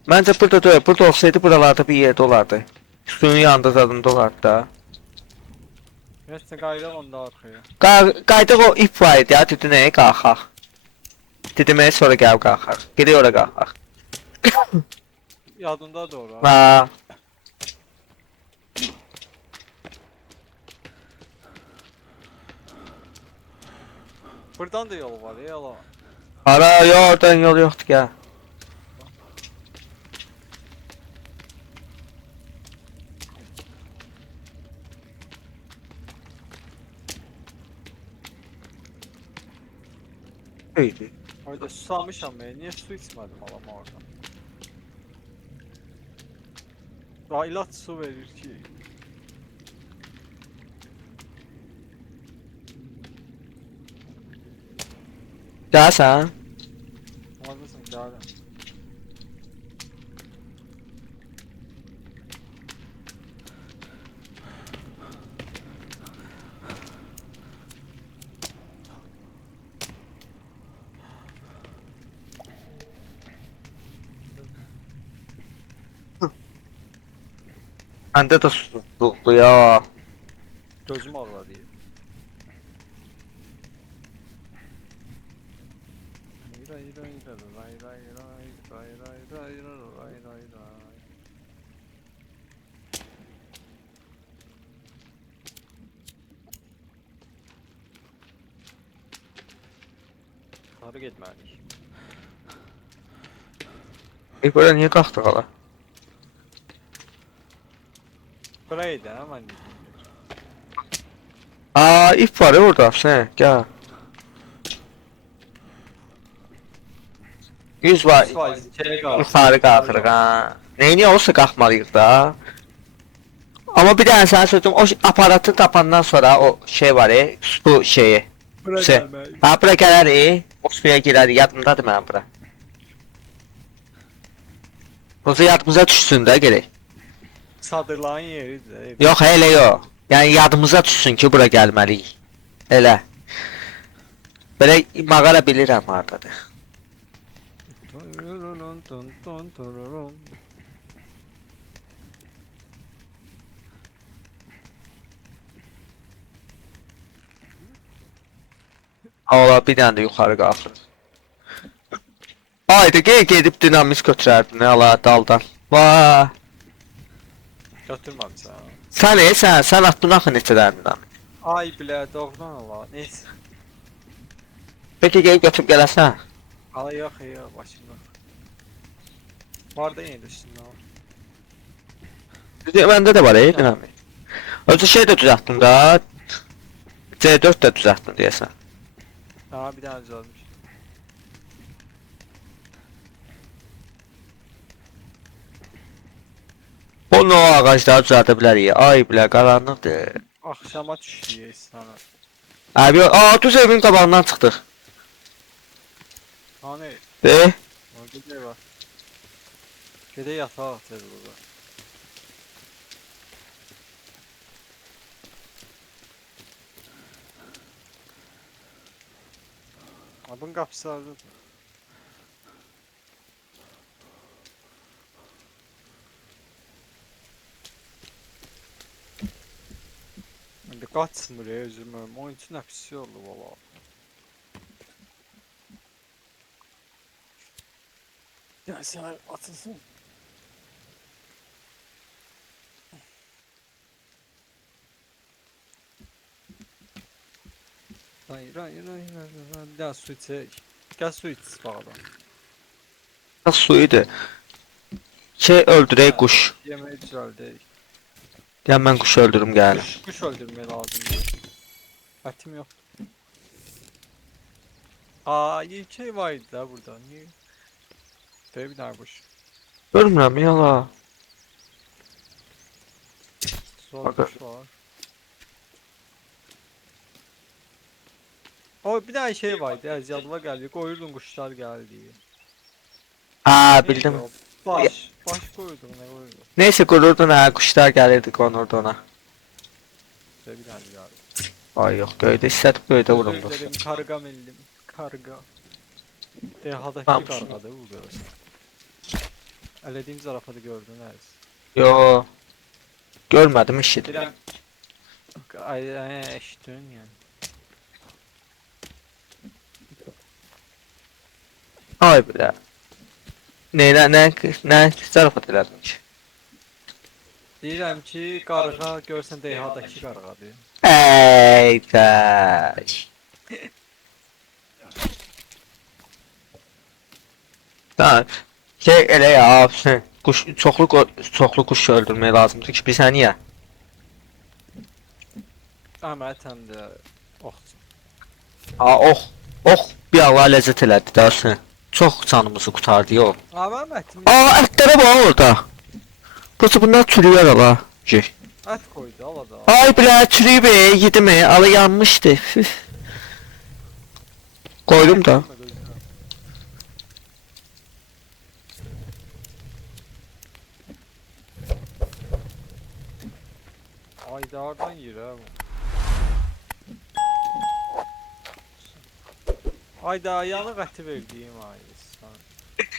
Məncə burada deyil. Burada olsaydı buralarda bir yerdə olardı. Suyun yanında zadında olardı da. Neyse qayıdaq onda arxaya. Qaydıq o ip var idi ya, dedi nəyə qalxaq. Deməyə sonra gəlib qalxaq. Gedək ora qalxaq. Yadında doğru. Ha. Buradan da yol var ya yalan. Hara, ya oradan yol yoxdur gəl. Öyle. Orada susamışam ben. Niye su içmedim adam orada? Raylat su verir ki. Gəlsən? Oradasın geldim. Məndə də susuzluqdur ya. Gözüm ağrıdı. Harı getməliyik. Buraya niyə qalxdıq hala? Burayı da mən dedim. Aa, ip var ya orada. Sen gel. 100 var. 100% içeri qalx. Yuxarı qalxırıq ha. Neyini olsa qalxmalıyıq da. Amma bir dənə sənə sözüm, o aparatı tapandan sonra o şey var su şeyi. Bura Şey. gəlməliyik. Ha, bura gələrik. O suya girərik. Yadımdadır mənim bura. Roza yadımıza düşsün də gerək. Çadırların yeridir. Yox, elə yox. Yəni yadımıza düşsün ki, bura gəlməliyik. Elə. Belə mağara bilirəm hardadır. Ola bir dənə də yuxarı qalxırıq. Haydi gedib dinamik götürərdin ala daldan. Vay. Götürməmişsən. Sən atdın axı neçə dənə dinamik. Ay bilə, doğrudan ala. Neyse. Peki gəlib götürüb gələsən? Ala yox, başımda. Var da yeni üstündə. Məndə də var dinamik. Özü şey də düzəltdin da. C4 də düzəltdin deyəsən. Ha, bir dənə düzəlmiş. Onu o ağacları düzəldə bilərik. Ay bilə, qaranlıqdır. Axşama düşdük sana. Abi, düz evin qabağından çıxdıq. Hani? De. Orada var. Gedək yataq atır burada. Abın qapısı hardadır? İndi qaçsın buraya özümü. Oyun üçün hapisi oldu valla. Ya sen atılsın. Hayır. Gel su içe. Gel su iç bağdan. Su idi. Öldürək quş. Yemeği düzeldi. Gəl mən quşu öldürüm gəlim. Kuş öldürmeye lazım. Etim yok. Aa, iyi şey vardı da burada. Niye? Böyle bir tane kuş. Görmürəm yala. Sol Bakın. kuş var. O bir tane şey vardı ya, yadıma geldi. Koyurdun kuşlar geldi. Ha, Neydi bildim. o? Baş koydum ne koydum. Neyse qururdun ha, quşlar gəlirdi qonurdu ona. Böyle bir tane geldi. Ay yox, göydə istədib göydə Özür vurumdu. dilerim, karga millim. Karga. Dehadaki Tamam. karga da bu görsün. Elediğim zarafatı gördün evet. Yo. Görmədim işit. Bilem. Ay eşittin yani. Ay bilə. Nə zarafat elədin ki? Deyirəm ki, qarğa görsən dehadakı qarğadır. Ey təş. Tamam. Elə ya, quş çoxlu quş öldürmək lazımdır ki, bilsən niyə? Əhməd həm də oxçu. Ox bir Allah ləzzət elədi dərsini. Çox canımızı qurtardı o. Əhməd Ətlərə bax orada. Burası bunlar çürüyər ala. ət koydu ala da. Ay bilə çürüyüb yedim ala yanmışdı. Koydum da. Aydardan yer ha bu. Ayda yanıq əti verdiyim ailesi.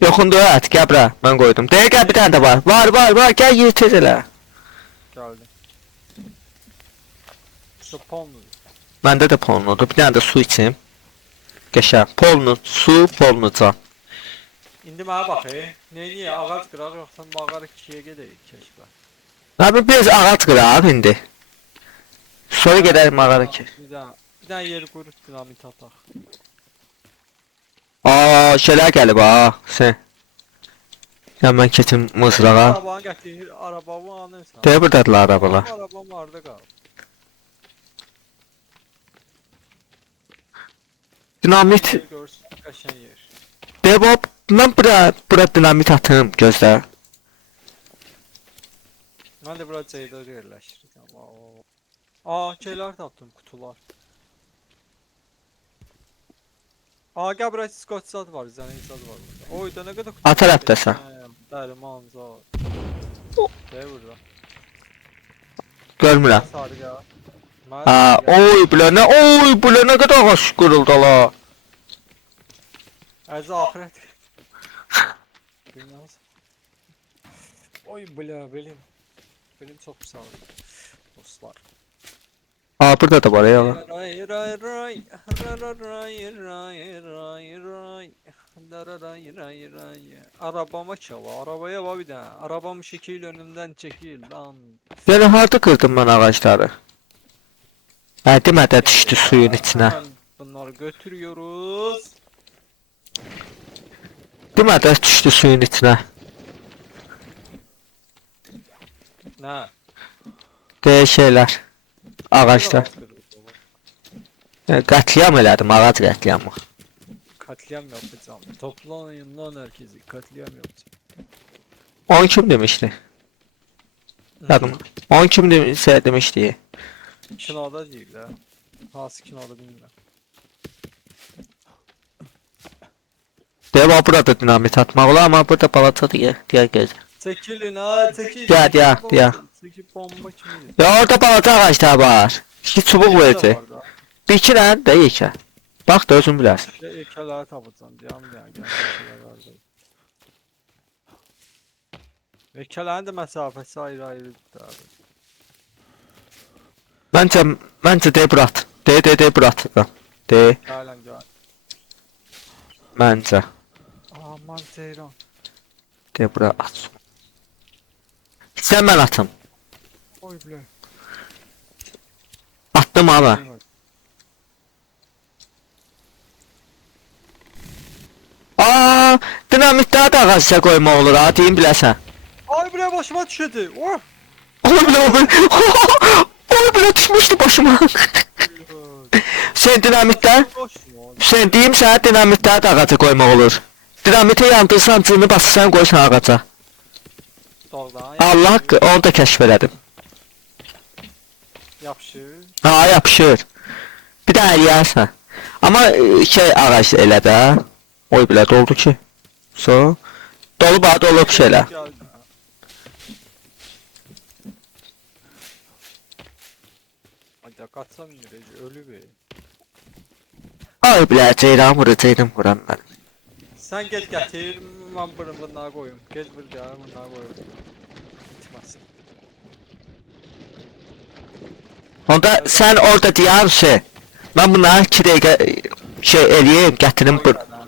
Yoxundur ət, gəl bura, mən qoydum. Gəl bir dənə də var. Var, gəl yer tez elə. Geldi. Şu polnu. Məndə də polnudur. Bir dənə də su içim. Qəşəng. Polnu su, polnu can. İndi mənə bax, niyə ağac qıraq yoxsa mağara 2-yə gedək keşfə. Abi biz ağac qıraq indi. Sonra gedərik mağara ki. Bir dənə yer qurut dinamit ataq. Aa, şeylər gəlib ha. Sən. Ya mən keçim mızrağa. Arabanı gətir, arabamı anırsan. Deyə buradadılar arabalar. Arabam harda qalıb? Dinamit. Yer görsün, qəşəng yer. Deyə Bob, mən bura dinamit atım gözlə. Mən də bura ceydə yerləşdirəcəm. Aa, şeylər tapdım, kutular. Aa, gəl bura skoçsad var, zənizad var burada. Oy, da nə qədər kutu. A tərəfdəsən. Dərman, zad. Deyə burada. Görmürəm. Sarı gəl. Aa, oy bu nə qədər ağac qırıldı la. Əzə axirət. Bilməz. Oy, bilim. Bilim çox pis ağrıyor. Dostlar. Aa, burada da var ya. Arabama çala, arabaya bak bir dənə. Arabam şekil önümdən çekil lan. Yəni harda qırdım mən ağacları? Hə, demədə düşdü suyun içinə. Bunları götürüyoruz. Demədə düşdü suyun içinə. Nə? Deyə şeylər. Ağaclar. Qətliam elədim, ağac qətliamı. Katliam yapacağım. Toplanın lan herkesi. Katliam yapacağım. Onu kim demişdi? Yadım. Onu kim demişdi? Kinoda değil ha. Hansı kinoda bilmirəm. Deyə burada dinamit atmaq olar, amma burada balacadır ya. Deyər gəz. Çekilin ha, çekil. Diya. Çekil bomba kimi. Ya orada balaca ağaclar var. İki çubuq verdi. Bir iki dənə də yekə. Bax da özün bilərsən. Ekələri tapacağım deyəm yəni. Ekələrin də məsafəsi ayrı-ayrıdır abi. Məncə de bırat. De bırat. De. Gələm gəl. Məncə. Aman Ceyran. De bura at. Sən mən atım. Oy bilə. Attım abi. Aa, dinamitdə də ağaca qoymaq olur ha, deyim biləsən. Ay bilə başıma düşürdü. Oh. Oy bilə düşmüşdü başıma. Sən dinamitdə? Sən deyim sənə dinamitdə də ağaca qoymaq olur. Dinamiti yandırsan, cını basırsan, qoysan ağaca. Doğrudan. Allah haqqı, onu da kəşf elədim. Yapışır. Ha, yapışır. Bir də əliyərsən. Amma şey ağac elə də. Oy bilə doldu ki. So. Dolub ha, dolub şeylə. Hadi qaçsam indirəcək, ölü be. Ay bilə, ceyran vuracaqdım vuran mən. Sən get gətir, mən bunları qoyum. Get bir gəl, bunları qoyum. Bitməsin. Onda sən orada deyərsən. Mən buna 2 dəqiqə şey eləyim, gətirim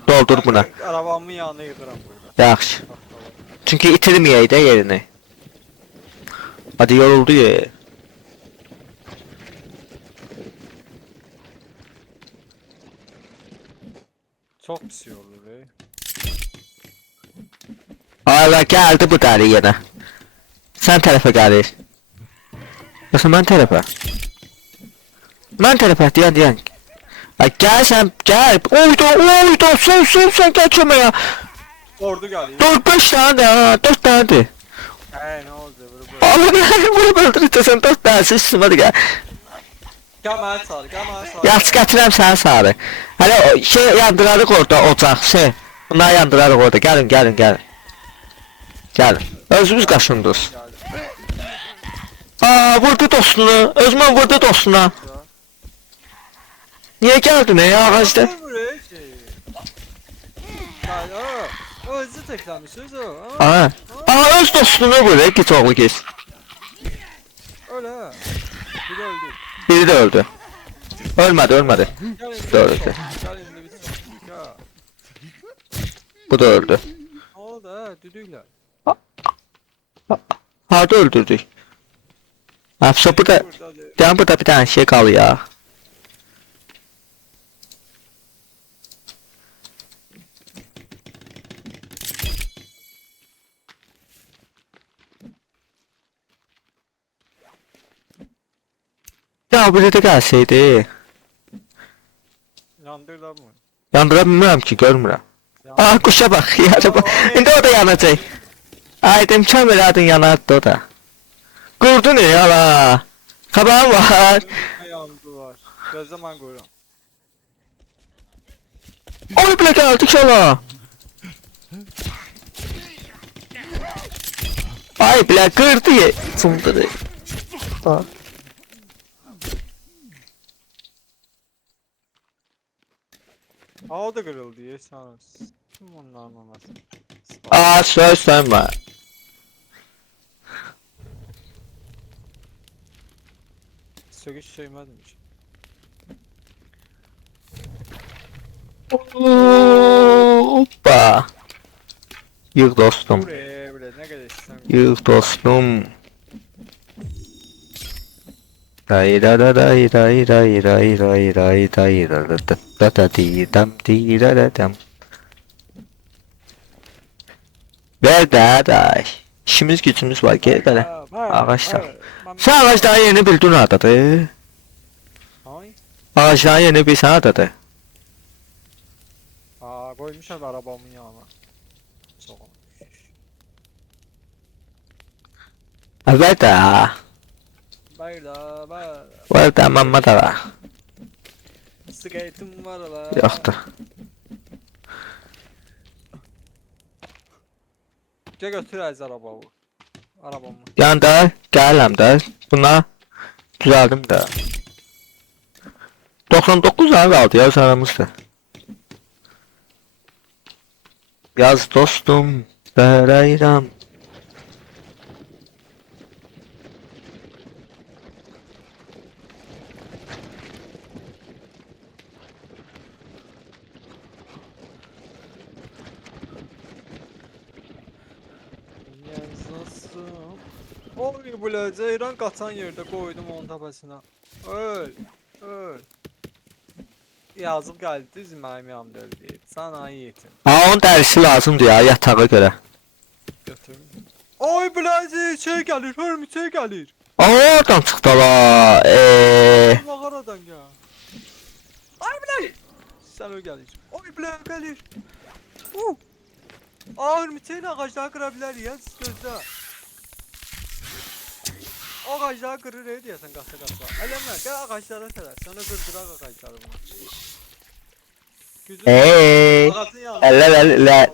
doldur buna. Arabamın yanına yığıram burada. Yaxşı. Çünki itirməyək də yerini. Hadi yoruldu ya. Çox pis yoldur be. Hala gəldi bu dəri yenə. Sən tərəfə gəlir. Yoxsa mən tərəfə? Mən tərəfə deyən. Ay gəl sən, gəl. Oyda, sən gəl köməyə. Ordu gəlir. 4-5 dənə də, 4 dənədir. Nə oldu bura? Allah nə bunu öldürəcəksən, 4 dənəsi üstümə də gəl. Gəl mənə çağır, gəl mənə çağır. Yaxşı gətirəm səni sarı. Hələ şey yandırarıq orada, ocaq, şey. Bunları yandırarıq orada, gəlin. Gəlin. Özümüz qaşındız. Aa, vurdu dostunu. Özümə vurdu dostuna. Niyə gəldin ey ağacda? Özü təkləmiş, özü. Aa, öz dostunu vur, git oğlu git. Öyle. Biri öldü. Biri de öldü. Ölmedi. Gel indi Doğru. bir son. Gel indi bir son. Ya. Bu da öldü. Ne oldu ha? Düdüyle. Harda öldürdük? Hapsa burada. Yani burada bir tane şey kalıyor ya. Ya biri de gelseydi. Yandırlar mı? Yandıra bilmirəm ki, görmürəm. Yandır. Aa, kuşa bax, yara bax. İndi o da yanacaq. Ayda imkan verədin yanardı o da. Qurdun ya la. Xəbərin var. Yandılar. Gözlə mən qoyuram. Onu bile geldik ya. Ay bile kırdı ya. Sındırı. Ha. Aa o da kırıldı ya sana. Kim onların anası? Aa söz söyleme. Söküş söylemedim hiç. Hoppa. Yık dostum. Buraya bile ne kadar istedim. Yık dostum. Ray ra ra ray ray ray ray ray ray ray ra ra da da da di dam di ra ra dam. Ver de day. İşimiz gücümüz var gel böyle. Ağaçlar. Sen ağaçların yerini bildin adadır. Ay. Ağaçların yerini bilsen adadır. Aa koymuşlar arabamın yanına. Çok. Ver de. Bayla bay. Ver de mamma da var. Skate'im var la. Yoktur. Gel götür az arabamı. Arabamı. Yani da gələm də. Buna düzəldim də. 99 tane kaldı ya aramızda. Yaz dostum. Berayram. Yazasım. Oy bu la ceyran kaçan yerde koydum onun tepesine. Öl. Öl. Yazıp geldi bizim ayımam döldü. Sana yetim. Ha onun dərisi lazımdır ya yatağa göre. Götür. Oy bu la şey gelir. Hörmü şey gelir. Aa oradan çıxdı la. Mağaradan ya. Ay bu la. Sen o gelir. Oy bu la gelir. Ağır müteğin ağaçları kırabilir ya gözde. Ağaçları kırır ne diyorsun kasa kasa. Elemler gel ağaçlara sever. Sana kırdırak ağaçları bunu. Güzel. Ağacın yanına. La.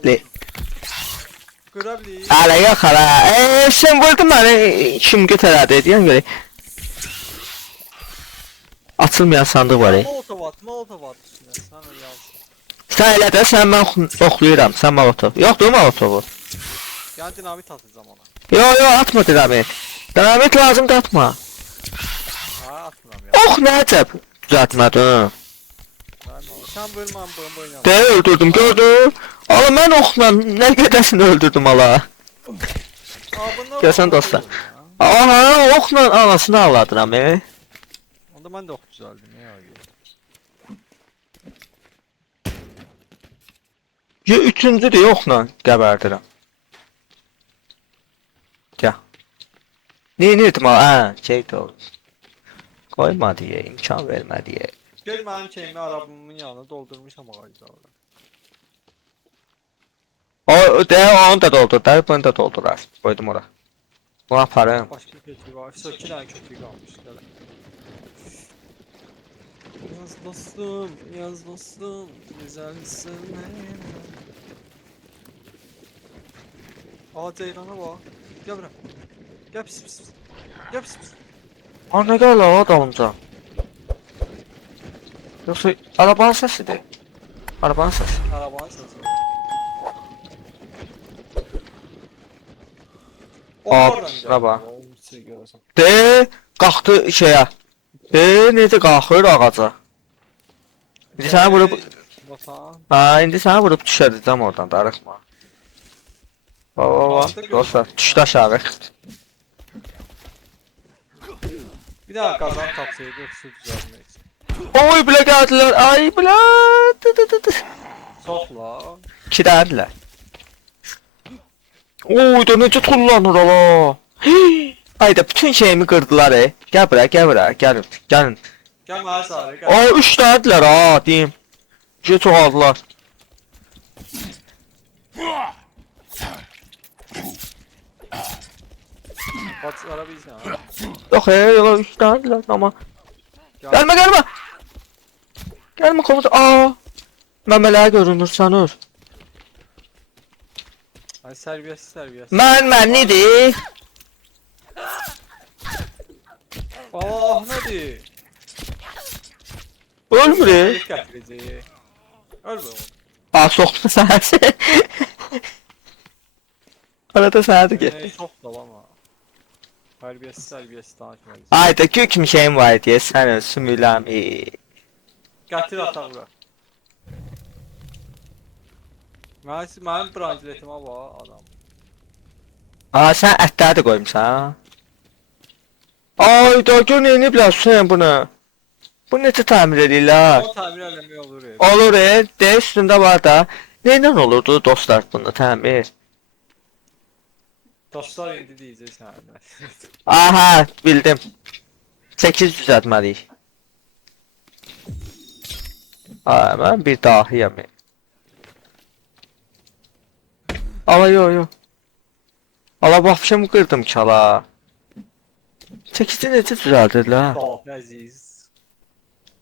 Kırabilir. Ala yox ala. Sen vurdun məni kim götürədi deyən görə. Açılmayan sandıq var. Molotov at içine. Sen öyle alsın. Sən elə də sən mən oxluyuram. Sən molotov. Yoxdur molotovu. Yani dinamit atacağım ona. Yo atma dinamit. Dinamit lazım da atma. Ha atmam ya. Oh nə əcəb. Düzəltmədin. Sen bölmem oynayalım. Də öldürdüm gördün. Ala mən oxla nə qədəsini öldürdüm ala. Görsən dostlar. Aha oxla anasını ağladıram. Onda ben de ok düzeldim ya. Üçüncü də oxla qəbərdirəm. Gəl. Neynirdim ha? Şey de oldu. Koyma diye, imkan vermə diye. Gel benim şeyimi arabamın yanına doldurmuşam ağaçları. O de onu da doldur, da bunu da doldurar. Koydum ora. Bunu aparım. Başka kötü var. İşte 2 tane kötü kalmış. Gel. Yaz dostum, güzelsin. Aa Ceylan'a bak. Gel buraya. Gel pis pis. Gel pis pis. Ana gəl o dalımca. Yoxsa arabanın səsidir. Arabanın səsi. Arabanın sesi. Aa, şuna bak. Şey görürsen. De, qalxdı şeyə. Necə qalxır ağaca? İndi səni vurub, Batan. indi səni vurub düşərəcəm oradan, darıxma. Qalxdı, Dostlar, gördüm. düşdü aşağı. Bir daha kazan tapsaydı su düzeltmek için. Oy, bilə gəldilər. Ay, bilə. Sokla. 2 dənədirlər. Oy, da necə tullanır ala. Ayda bütün şeyimi qırdılar. Gəl bura, gəl bura, gəlin, gəlin. Gel bana sarı gel. Aa, 3 dənədirlər ha, deyim. Gecə çoxaldılar. Batışlara bilsin ha. Yox, yox, 3 dənədirlər, amma. Gel. Gəlmə, gəlmə. Gəlmə, komutan. Aa, məmələr görünür, sanır. Ay serbest. Mən nedir? Allah nedir? Ölmür. Elif gətirəcək. Öl be oğlum. Aa, soxdu sənəsi. Arada sənədi getdi. Ne çok da ama. Serbest danışmalıyız. Ayda gök kimi şeyim var deyə sənin sümüləm. Gətir ataq bura. Mənim branjiletimə bax adam. Aa, sən ətləri də qoymuşsan. Ayda gör neyiniblər Hüseyin bunu. Bu necə təmir edirlər? O təmir eləmək olur. Olur, de üstündə var da. Neylə olurdu dostlar bunu təmir? Dostlar indi deyəcək sənə. Aha, bildim. 8 düzəltməliyik. Aa, mən bir dahiyəm. Ala, yo. Ala, vapşım qırdım kala. 8-i necə düzəldirlər? Dahi əziz.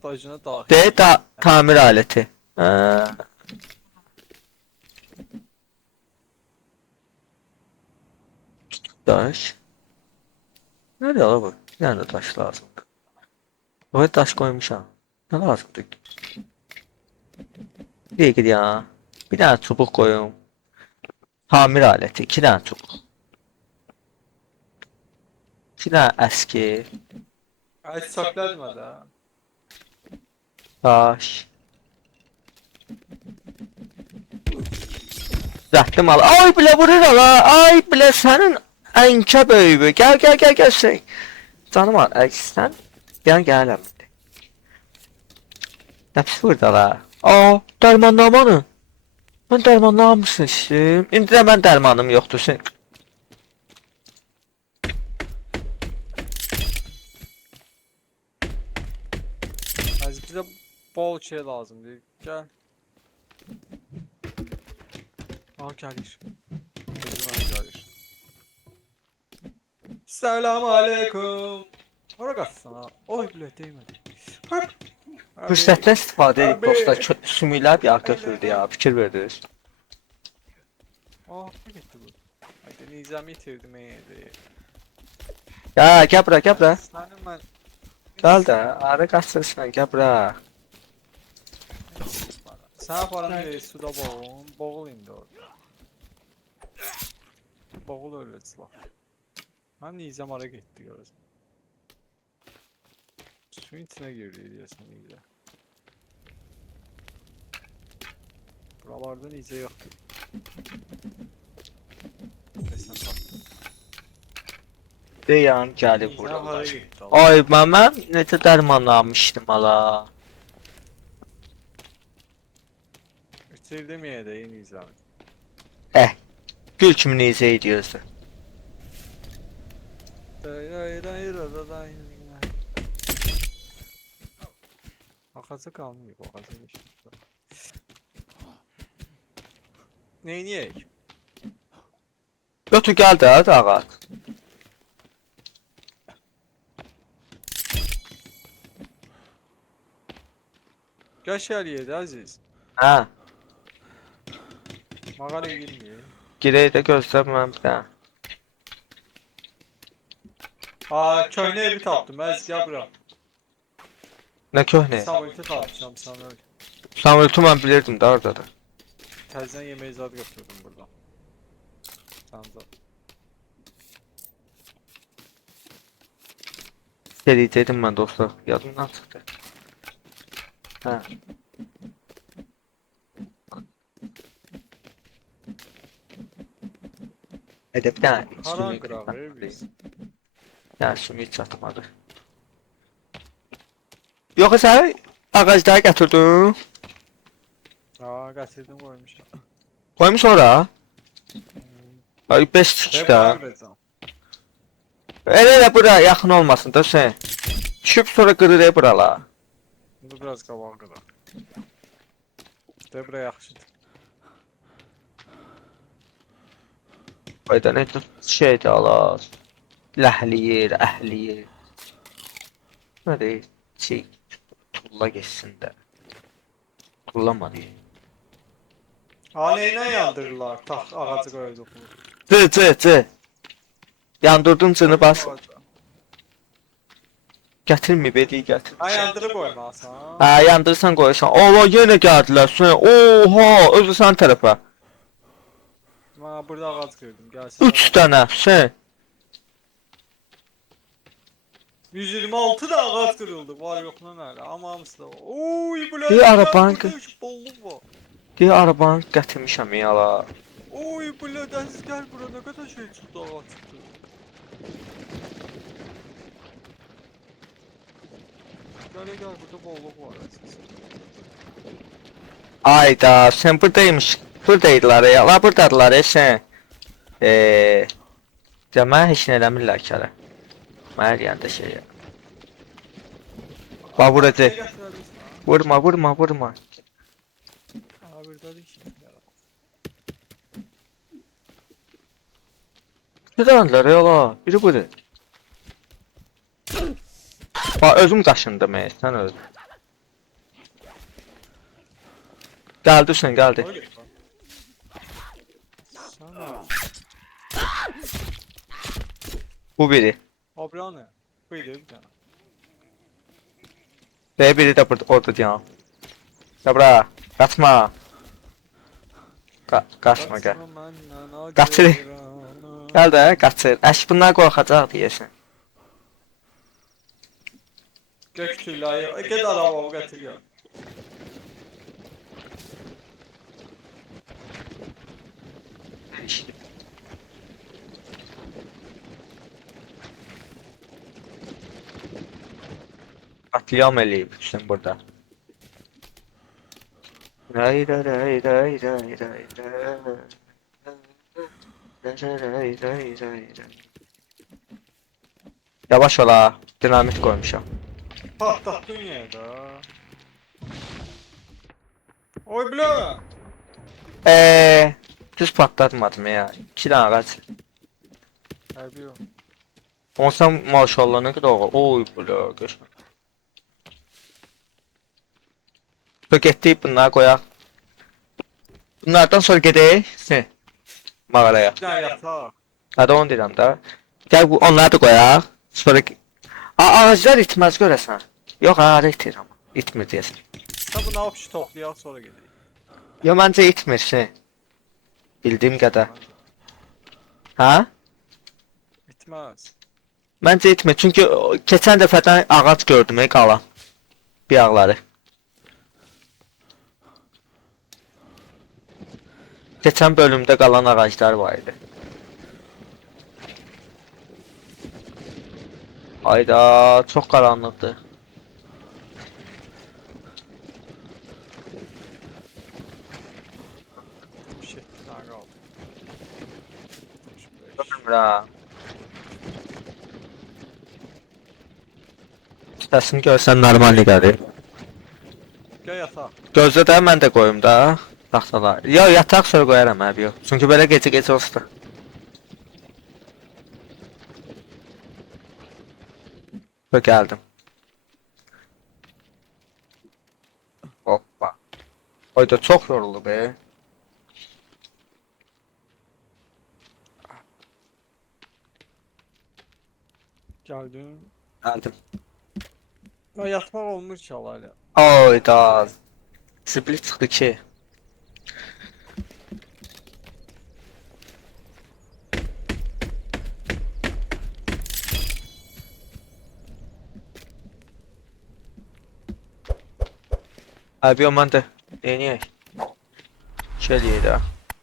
Dayıcına dahi. De, tamir aləti. Daş. Nerede ala bu? Nerede taş lazım? Oraya taş koymuşam. Ne lazımdı? Bir gidi ya. Bir tane çubuk koyun. Tamir aleti. 2 tane çubuk. 2 tane eski. Ay çöpləmə də. Taş. Düzelttim al. Ay bile vurur ala. Ay bile senin enke böyüğü. Gel sen. Canım al. Ay sen. Gel. Nəpsi vurdu ala. Aa, dərmanlamanı. Mən dərmanlamışsın. İndi də mən dərmanım yoxdur sen. Əziz bizə bol şey lazımdır. Gəl. Gəlir. Gəlir. Selam aleyküm. Ora qaçsana. Oy bilə deymədi. Fürsətdən istifadə edib dostlar. Sümüklər bir götürdü ya. Fikir verdiniz. Aa, ne gitti bu? Haydi nizami itirdim eydi. Ya gel bura. Senin ben... Gel də. Ara qaçırsan gel bura. Sana paranı suda boğun. Boğul indi orada. Boğul öyle silah. Ben nizam ara gitti görürüz. Suyun içine girdi diyorsun nize. Buralarda nize yoktu. Sen baktın. Deyən gəlib Nizam ara buralar. gitti. Ay mən necə dərmanlanmışdım ala. Bitirdim ya da iyi nizam. Gül kimi necə ediyorsun. Akası kalmıyor, akası geçti. Neyini yiyek? Götür gəl də dağa. Kaç yer yedi Aziz? Hə, Mağara girmiyor. girək də göstərməm bir dənə. Aa, köhne evi taptım, Aziz gel bura. Nə köhnə? Samuel'te tapmışam sana öyle. Samuel'tu mən bilirdim də orada da. Terzen yemeği zat götürdüm buradan. Sen zat. Eləyəcəkdim mən dostlar. Yadımdan çıxdı. Hə. Edib də Haran sümük qıraq biz? yəni sümük çatmadı. Yox sən ağacları gətirdin. Aa, gətirdim qoymuşam. Qoymuş ora. Ay 5 tikdə. Elə bura yaxın olmasın da sən. Düşüb sonra qırır buralar. Bu biraz qabağa qıraq. De bura yaxşıdır. Ayda nə şeydir alar. Ləhliyir, əhliyir. Nə deyir? Şey, tulla geçsin də. Tullamadı. Aleyna yandırırlar. Tax ağacı qoyduq. C. Yandırdın cını bas. Gətirməyib ediyi gətir. Ha, yandırı qoymasan. Hə, yandırsan qoysan. Allah yenə gəldilər sən. Oha, özü sən tərəfə. Ha, burada ağac gördüm. Gəlsin. 3 dənə sən. 126 da ağac kırıldı. Var yoxuna nələ. Amma hamısı da var. Oy, bu Bir arabanın bolluk var. deyə arabanı gətirmişəm yala. Oy, bu lədənsiz gəl bura. Nə qədər şey çıxdı, ağac çıxdı. Gəl, burada bolluk var. Ayda, sən buradaymış. Buradaydılar ya. La buradadılar sən. Demək heç nə eləmirlər ki hələ. Mənə deyəndə şey ya. Bax burada. Vurma. Aa, buradadır ki. Şuradanlar ya la. Biri budur. Bax özüm qaşındım sən özün. Gəldi sən gəldi. Sana. Bu biri. Abra ne? Buydu bir tane. Ve biri de burada orada diyan. Dabra, kaçma. Kaçma gel. Qaçır. Gel de kaçır. Əş bunlar qorxacaq deyəsən. Gök tüylayı. Gel arabamı getir ya. Katliam eləyib sən burada. Ray ray ray ray ray ray ray. Yavaş ola, dinamit koymuşam. Patlattın ya da. Oy bile. Düz patlatmadım ya. 2 dənə ağac. Harbi yok. Onsan maşallah ne kadar oğul. Oy bula, göçmə. Sonra getdik bunları qoyaq. Bunlardan sonra gedək. Mağaraya. Bir tane yatak. Hadi onu deyirəm da. Gəl bu onları da qoyaq. Sonra ağaclar itməz görəsən. Yox, ağacı itir amma. İtmir deyəsən. Sen bunu apışı toplayaq sonra gidelim. Yo məncə itmirsin. Bildiyim qədər. Hə? Bitmez. Məncə itmir. Çünki keçən dəfədən ağac gördüm qalan. Bir ağları. Keçən bölümdə qalan ağaclar var idi. Ayda, çox qaranlıqdır. Bir şey. Bir tane kaldı. Bilmirəm. Səsini görsən normal gəlir. Gel yatak. Gözlə də mən də qoyum da taxtalar. Ya yataq sonra qoyaram abi yox. Çünki belə gecə olsa. Və gəldim. Hoppa. Oyda çox yoruldu be. Geldim. Gəldim. Ya yatmak olmuş çalayla. Oyda. Split çıxdı ki. Abi aman da. Deneyək. Şöyle də.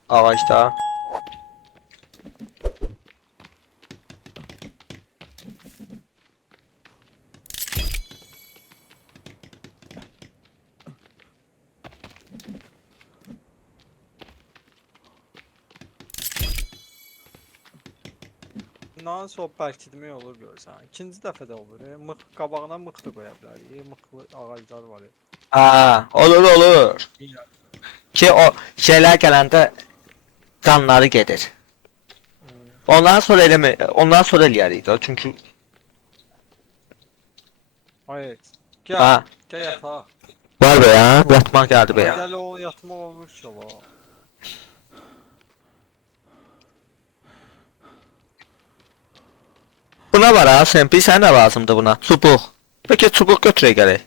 Ağacda. Bundan sonra bərkitmək olur görsən. İkinci dəfə də olur. Mıx qabağına mıx da qoya bilərik. Mıxlı ağaclar var. Ha, olur olur. Ya. Ki o şeylər gələndə canları gedir. Ondan sonra eləyərik də. Çünki Hayır. Gel. ha, Gel yatağa. var be ya. Yatmaq gəldi be ya. Gel o yatmaq olur ki la. Buna var ha, sen bilsən nə lazımdır buna? Çubuq. Peki çubuq götürək gələk.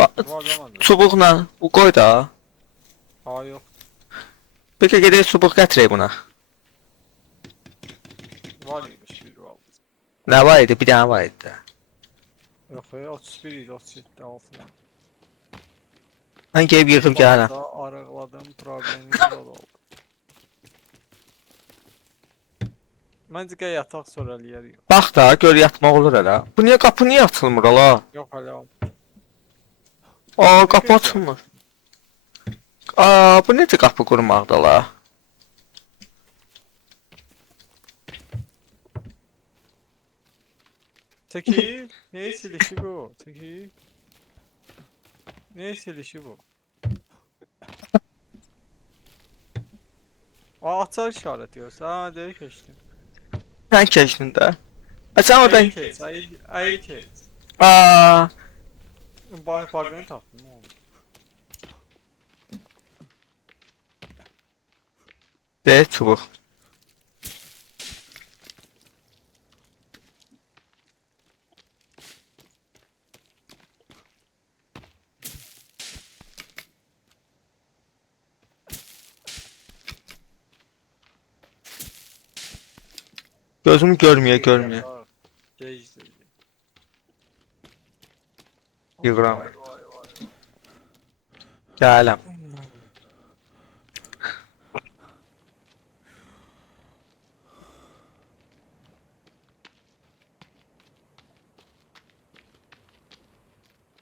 Var zaman. Çubuqla bu qoy da. Ha yok. Peki gedək çubuq gətirək buna. Var imiş bir var. Nə var idi? Bir dənə var idi. də. Yok 31 idi 37 altına. Mən gəlib yığıb gəlirəm. Arıqladım problemimiz oldu. Məncə gəl yataq sonra eləyərik. Bax da, gör yatmaq olur hələ. Bu niyə qapı niyə açılmır ala? Yox hələ. Aa, qapı açılmır. Aa, bu necə qapı qurmaqda la? Çekil. Ne silişi bu? Çekil. Ne silişi bu? Aa açar işaret diyorsa. Ha değil geçtim. Sən keçdin də. Sən oradan... Ayı kes. Ayı kes. Aa, Bug'ını taktım oğlum. de çubuq. Gözüm görmüyor. Geçti. Yığıram. Gələm.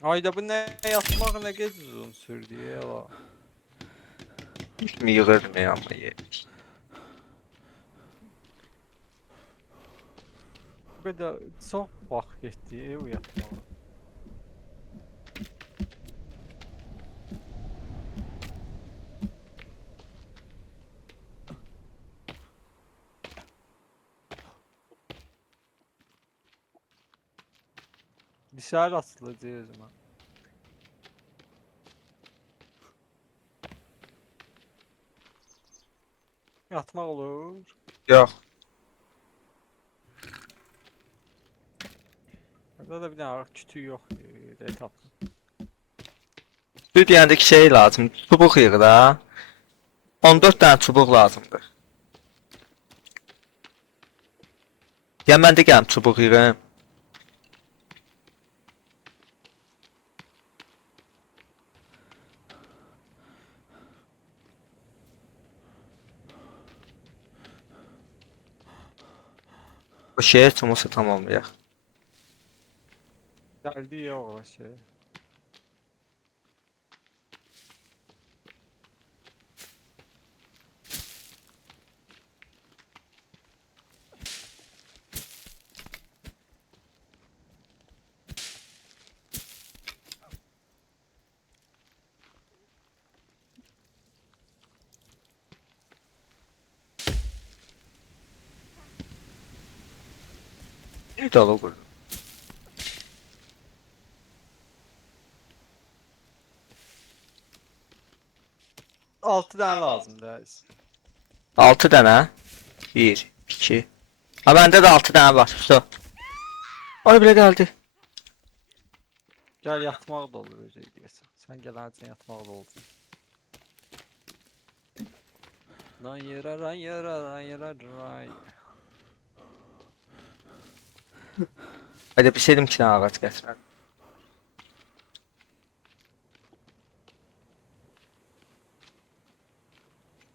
Ayda bu ne yatmaq nə qədər uzun sürdü ya la. Hiç mi yığırdım ya amma yedik. Bu qədər çox vaxt getdi ev yatmağa. Dışarı atılacağız o zaman. Yatmaq olur. Yox. Burada da bir dənə kütük yox. De tapdım. Bir deyəndəki şey lazım. Çubuq yığ da. 14 dənə çubuq lazımdır. Ya mən də gələm çubuq yığım. Bu şey çumusu tamamlayaq. Gəldi ya o şey. Bir dolu qur. 6 dənə lazımdır. 6 dənə. 1, 2. Ha məndə də 6 dənə var. Stop. Ay belə gəldi. Gəl yatmaq da olur özü deyəsən. Sən gələn yatmaq da olur. Lan yara. Hadi bir şeydim ki ağac gətirəm.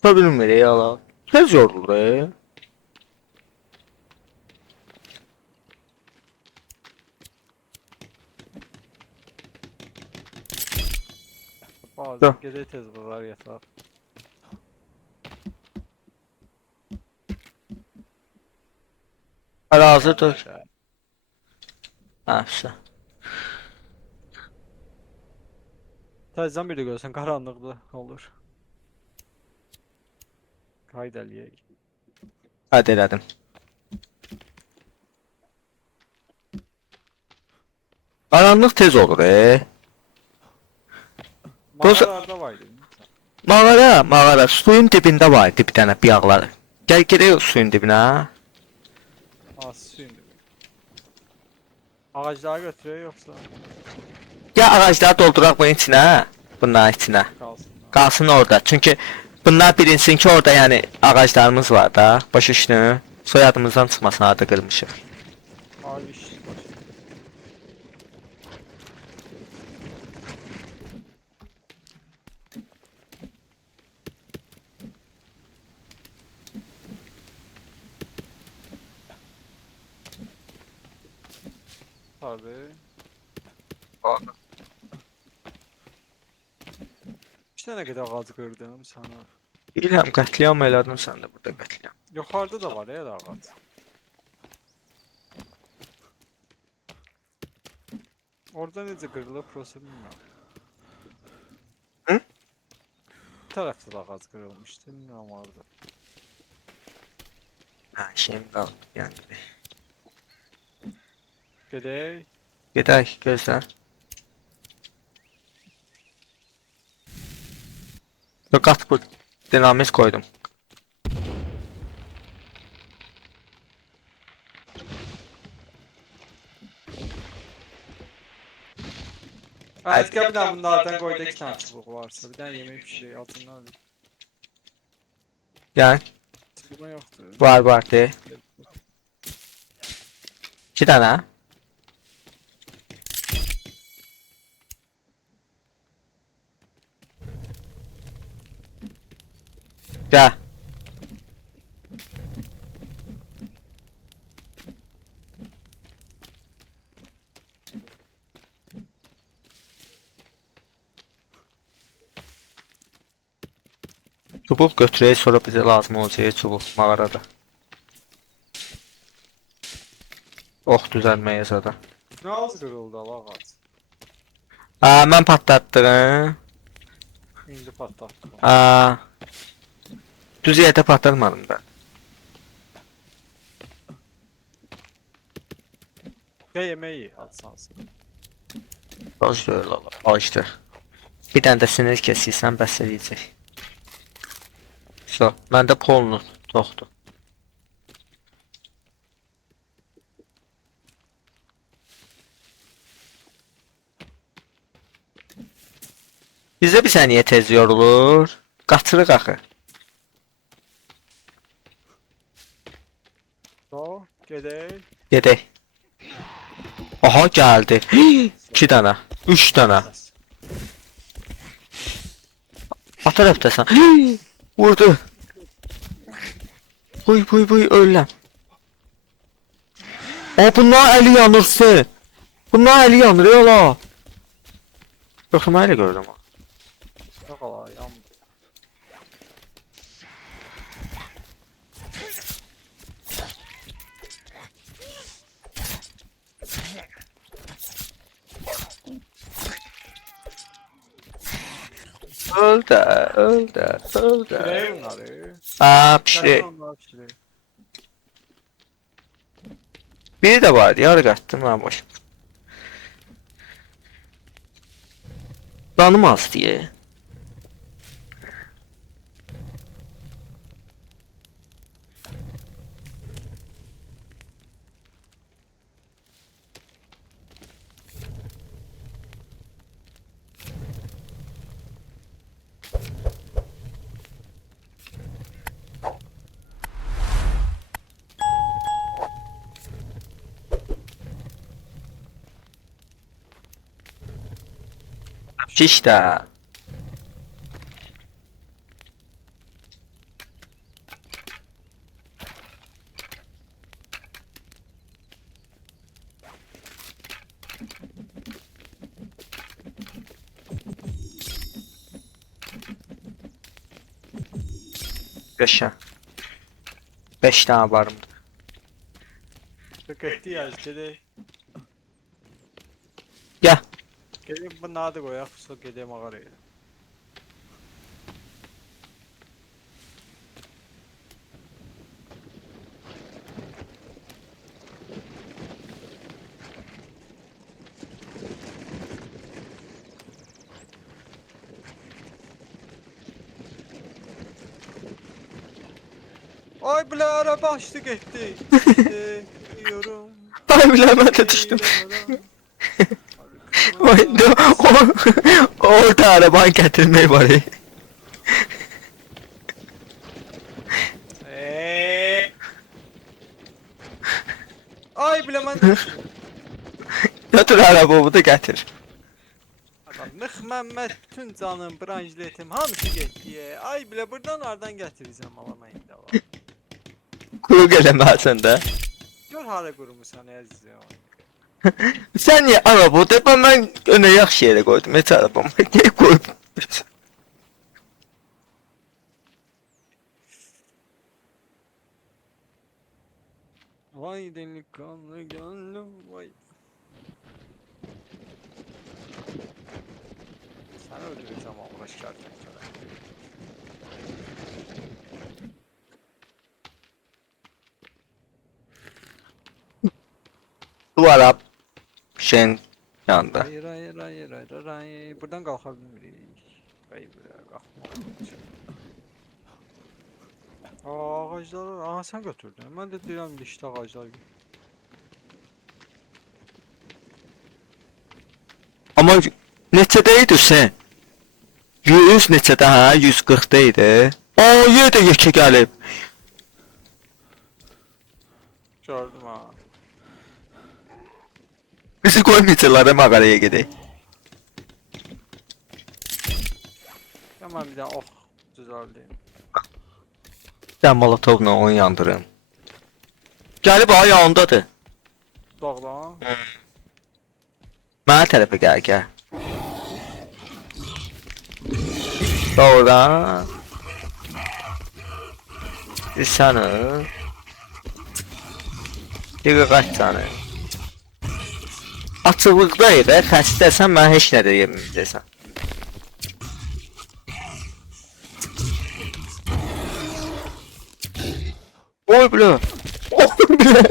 Tuta bilmirik ala. Tez yorulur. Bazen gece tez vurar yatar. Hala hazırdır. Ha, işte. Təzədən biri görsən qaranlıqda olur. Haydi eləyək. Hadi elədim. Qaranlıq tez olur. Dost- Mağaralarda var idi. Mağara suyun dibində var idi bir dənə biyaqlar. Gəl gedək suyun dibinə. Az suyun. Ağacları götürək yoxsa Ya ağacları dolduraq bunun içinə. Bunların içinə. qalsın? Qalsın orada. Çünki bunlar bilinsin ki orada yəni ağaclarımız var da. Başa düşdün? Soyadımızdan çıxmasın adı qırmışıq. Abi iş baş. Tabii. İşte nə qədər ağac qırdım sana. Bilirəm, qətliam elədim sən də burada qətliam. Yuxarıda da var ya ağac. Orada necə qırılır prosa bilmirəm. Hı? Bu tərəfdə də ağac qırılmışdı, bilmirəm orada. Ha, şeyim qaldı yəni. Gedək. Gedək, gözlə. Qat bu dinamit koydum. Əzgə bir dənə bunlardan qoyda 2 dənə çubuq varsa, bir dənə yemək pişirək altından alayım. Yəni Çubuğun yoxdur. var de. 2 dənə. Gəl. Çubuq götürək, sonra bizə lazım olacaq çubuq mağarada. Ox düzəlməyə zada. Nə az qırıldı ala ağac. Ha, mən patlatdım. İndi patlatdım. Ha. Düz yerdə patlatmadım da. Ya yeməyi alsansın. Boş ver lala. Al işte. Bir dənə də sinir kesirsən, bəs eləyəcək. So, məndə polnu çoxdur. Bizə bir saniyə tez yorulur. Qaçırıq axı. Gedək. Gedək. Aha, gəldi. 2 dənə, 3 dənə. O tərəfdəsən. Vurdu. Buy, öləm. Bunlar əli yanırsın. Bunlar əli yanır, yola. Yoxsa mən elə gördüm. Yox ala, yanmır. Öl də. Pişirək bunları. Aa, pişirək. Gəlsin onları pişirək. Biri də vardı, yarı qatdım ha boş. Canım az diye. İşte. Qəşəng. 5 dənə varım. Çok ihtiyaç gedək. Gəl. Gedək bu nadı qoyaq, sonra gedək mağaraya. Ay bile araba açtı gitti. Gidiyorum. Ay bilə mən də düşdüm. Vay da orada arabanı gətirmək var. Ay bile ben düştüm. Götür arabamı da gətir. Nıx Məhəmməd bütün canım, branjletim hamısı getdi. Ay bile buradan hardan gətirəcəm alama indi var. Qulluq eləməlisən də. Gör hara qurumusan əzizim. Sən niyə araba da mən önə yaxşı yerə qoydum. Heç arabamı niyə qoydum? Vay delikanlı gönlüm vay. Səni öldürəcəm Allah şikayət. Duvara şeyin yanında. Hayır hayır hayır hayır hayır. Buradan qalxa bilmirik. Hayır buraya qalxmaq. Ağacları, aha sen götürdün. Ben de deyirəm işte ağaclar. Amma neçədə idi sən? 100 neçədə hə? 140-da idi. Aa, yenə də yekə gəlib. Gördüm ha. Bizi qoymayacaqlar mağaraya gedək. Hemen bir tane ok düzəldeyim. Sən molotovla onu yandırım. Gəlib ha yanındadır. Dağdan. Mənə tərəfə gəl. Doğrudan. Səni. Bir qaç səni. Açıqlıqdayıq və xəstəsən mən heç nə də yeməyəcəksən. Oy bile. Oy bile.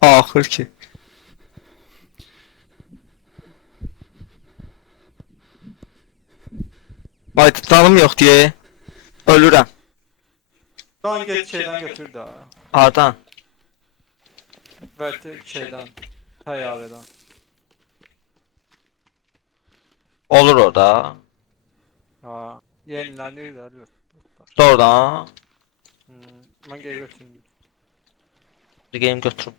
Axır ki. Ay tutalım yox deyə. Ölürəm. Dan get şeyden götür da. Hardan? Ve şeyden. Təyyarədən. Olur orada. Ha. Yenilənir də. Doğrudan. Mən geri götürüm. Gelin götürüm.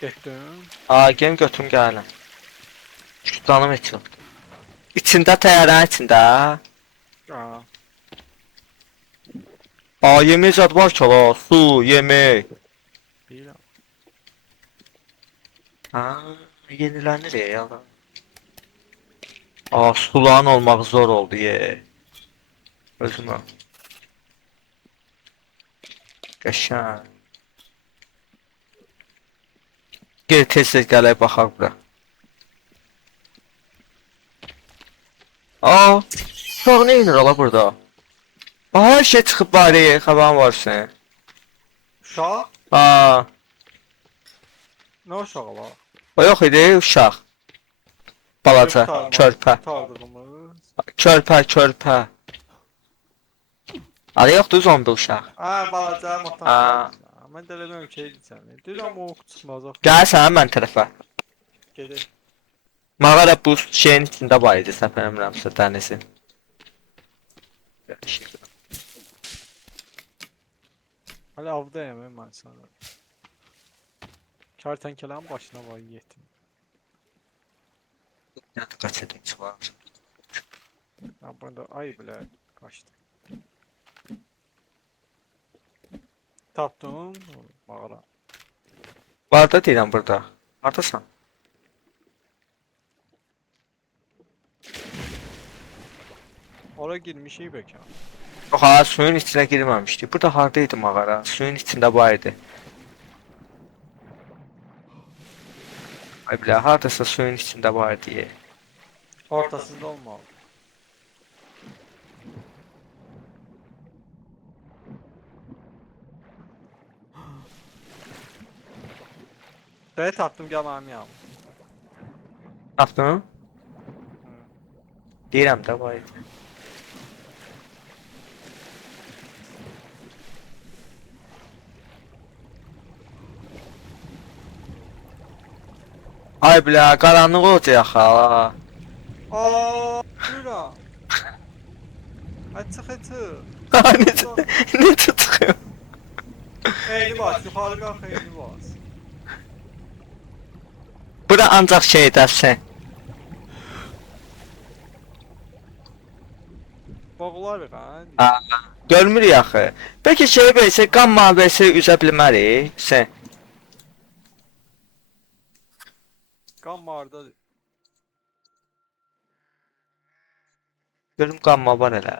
Getdim. Aa, gelin götürüm gəlin. Şu canım heç yox. İçində təyyarənin içində. Ha. Aa, yemək zad var ki la. Su, yemək. Bilirəm. Ha, yenilənir ya. Aa, suların olmaq zor oldu ye. Özümə. Qəşəng. Gel tez-tez gələk baxaq bura. Aa, uşaq nə inir ala burada? Aa, hər şey çıxıb bari, xəbərin var sən. Uşaq? Aa, Nə uşağı var? o yox idi, uşaq. Balaca, körpə. Qurtardığımız. Körpə. Adı yoxdur zombi uşaq. Ha balaca motor. Ha. Mən də elədim şey deyirəm. Deyirəm o çıxmaz. Gəl sən mən tərəfə. Gedək. Mağara bu şeyin içində var idi, səhv eləmirəmsə dənizin. Hələ avdayım mən sana. Kertenkelenin başına var yetim. Ya da kaç edin var. Ya burada ay bile kaçtı. Tapdım mağara. Var da deyirəm burada. Hardasan? Ora girmişik bəlkə. Yox ha, suyun içinə girməmişdi. Burada hardaydı mağara? Suyun içində var idi. Ay bilə, hardasa suyun içində var diye. Ortasında olmalı. Bəli tapdım, gəl mənim yanıma. Tapdın? Deyirəm də var idi. Ay bilə, qaranlıq olacaq ha. Aa, buyuram. Ay çıx, çıx. Necə çıxıyor? Eyni bas, yuxarı qalx, eyni bas. Bura ancaq şeydəsən. Boğularıq ha. Görmürük axı. Bəlkə şey versə, qan maversə üzə bilmərik. Sən. Qan vardadır. Görüm qanma var elə.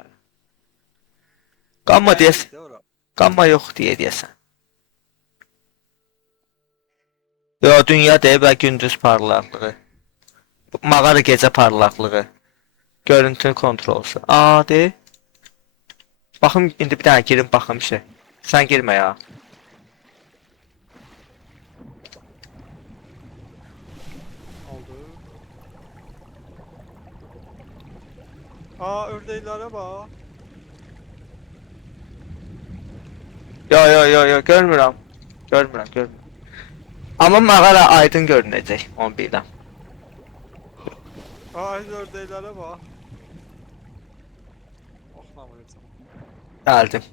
Qanma deyəsən. Deyir ora. Qanma yox deyəsən. Yo, dünya deyil və gündüz parlaqlığı. Mağara gecə parlaqlığı. Görüntü kontrolsu. Aa, de. Baxım, indi bir dənə girim, baxım şey. Sən girmə ya. Oldu. Aa, ördəklərə bax. Yo, görmürəm. Görmürəm. Amma mağara aydın görünəcək, onu bilirəm. Aa, ördəklərə bax. Oxla vuracam. Gəldim.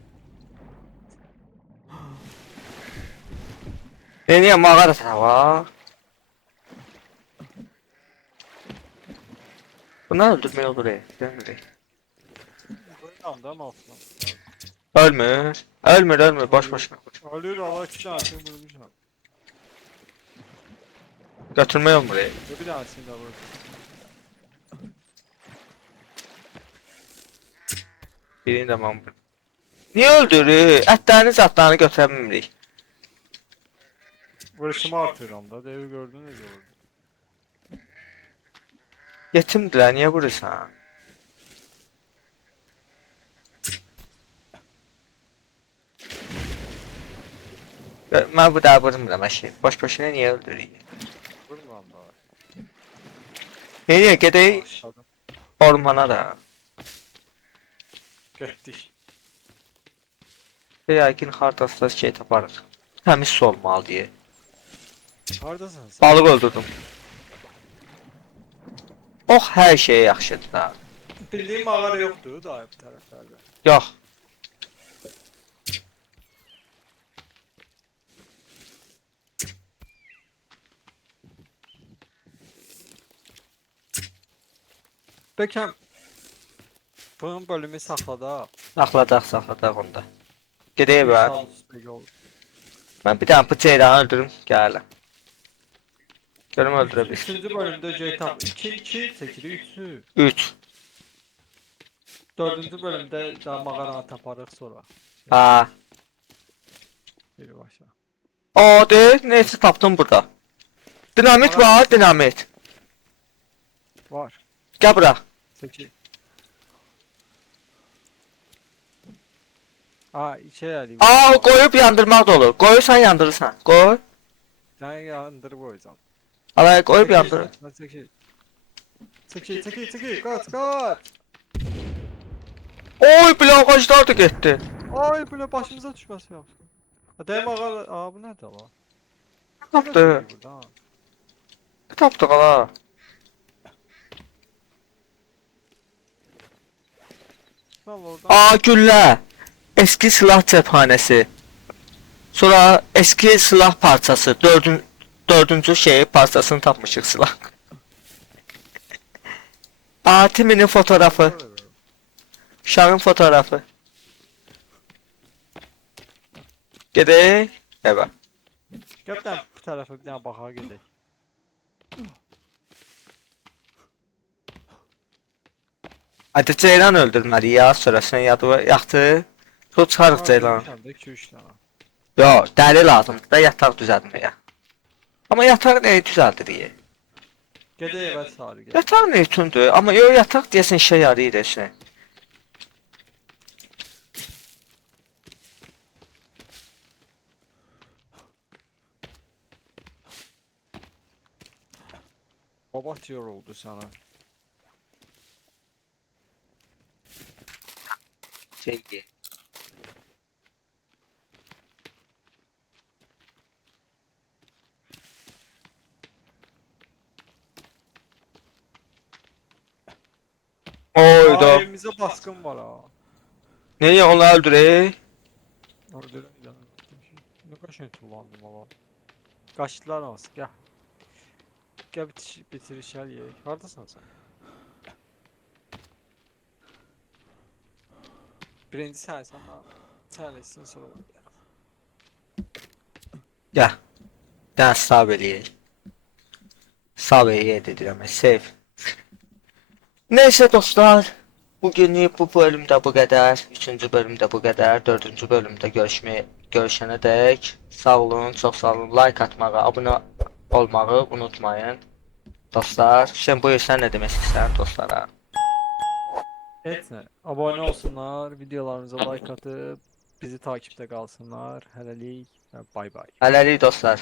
Niyə mağara var? Bunlar öldürmək olur, görmürük. Buyuram da malsın. Ölmür, boş. Ölür, Allah iki tanesini vurmuşam. Götürmək olmur. Bir tanesini də vurdum. Birini də mən vurdum. Niyə öldürür? Ətlərini, zatlarını götürə bilmirik. Vuruşumu artıyorum da, devi gördün necə vurdu. Yetimdirlər, niyə vurursan? Mən bu da vurmuram əşi. Boş-boşuna niyə öldürürük? Vurmuram da. Niyə gedək Aşağıdan. ormana da? Getdik. Yəqin hardasa şey taparıq. Təmiz su olmalı deyə. Haradasın sen? Balıq öldürdüm. Ox, hər şey yaxşıdır da. Bildiyim mağara yoxdur da bu tərəflərdə. Yox. Bəlkə bunun bölümü saxladaq. Saxladaq onda. Gedək bə. Sağ üstə yol. Mən bir dənə bu ceyranı öldürüm, gələm. Görüm öldürə bilsin. Üçüncü bölümdə GTA 2 çəkirik 3'ü. 3. Dördüncü bölümdə daha mağaranı taparıq sonra. Ha. Bir başa. O de, neyse tapdım burada. Dinamit var, dinamit. Var. Gəl bura. Çəkil. Aa, şey əli. Aa, qoyub yandırmaq da olur. Qoyursan yandırırsan. Qoy. Sən yandırıb qoyacam. Alay, qoyub yandır. Çəkil. Çəkil. Qaç. Oy, bilə ağaclar da getdi. Ay, belə başımıza düşməsin yox. Deyim ağa, aa bu nədir la? Tapdı. Burada. Tapdıq ala. Al oradan. Aa, güllə. Eski silah cephanesi. Sonra eski silah parçası. Dördüncü şeyi parçasını tapmışıq silah. Aa, Timminin fotoğrafı. Uşağın fotoğrafı. Gedək. Evet. Gəl bu tərəfə bir dənə baxaq gedək. Hadi ceylan öldürməli ya, sonrasını yadı yaxdı. Su çıxarıq ceylan. Öldürmüşəm də 2-3 dənə. Yo, dəri lazımdır da yataq düzəltməyə. Amma yataq nəyi düzəldir deyə? Gedək evə sarı gedək. Yataq nə üçündür? Amma yo, yataq deyəsən işə yarayır eşə. Babat yoruldu sənə. Şeydi. Oyda. Evimizə basqın var ha. Neyə onu öldürək? Öldürürəm. Nə qaşın tullandım valla. Qaçdılar hansı? Gəl. Gəl bitirişər yeyək. Hardasan sən? Birinci sənsən ha. Sən etsin sonra. Gəl. Dən stab eləyək. Stab eləyək deyirəm, save. Neyse dostlar, bugünlük bu bölümdə bu qədər, 3-cü bölümdə bu qədər, 4-cü bölümdə görüşənə dək sağ olun, çox sağ olun, like atmağı, abunə olmağı unutmayın. Dostlar, şimdi buyur sən nə demək istəyirsən dostlara? Heç nə. Abunə olsunlar, videolarımıza like atıp bizi takipdə qalsınlar. Hələlik və bay bay. Hələlik dostlar.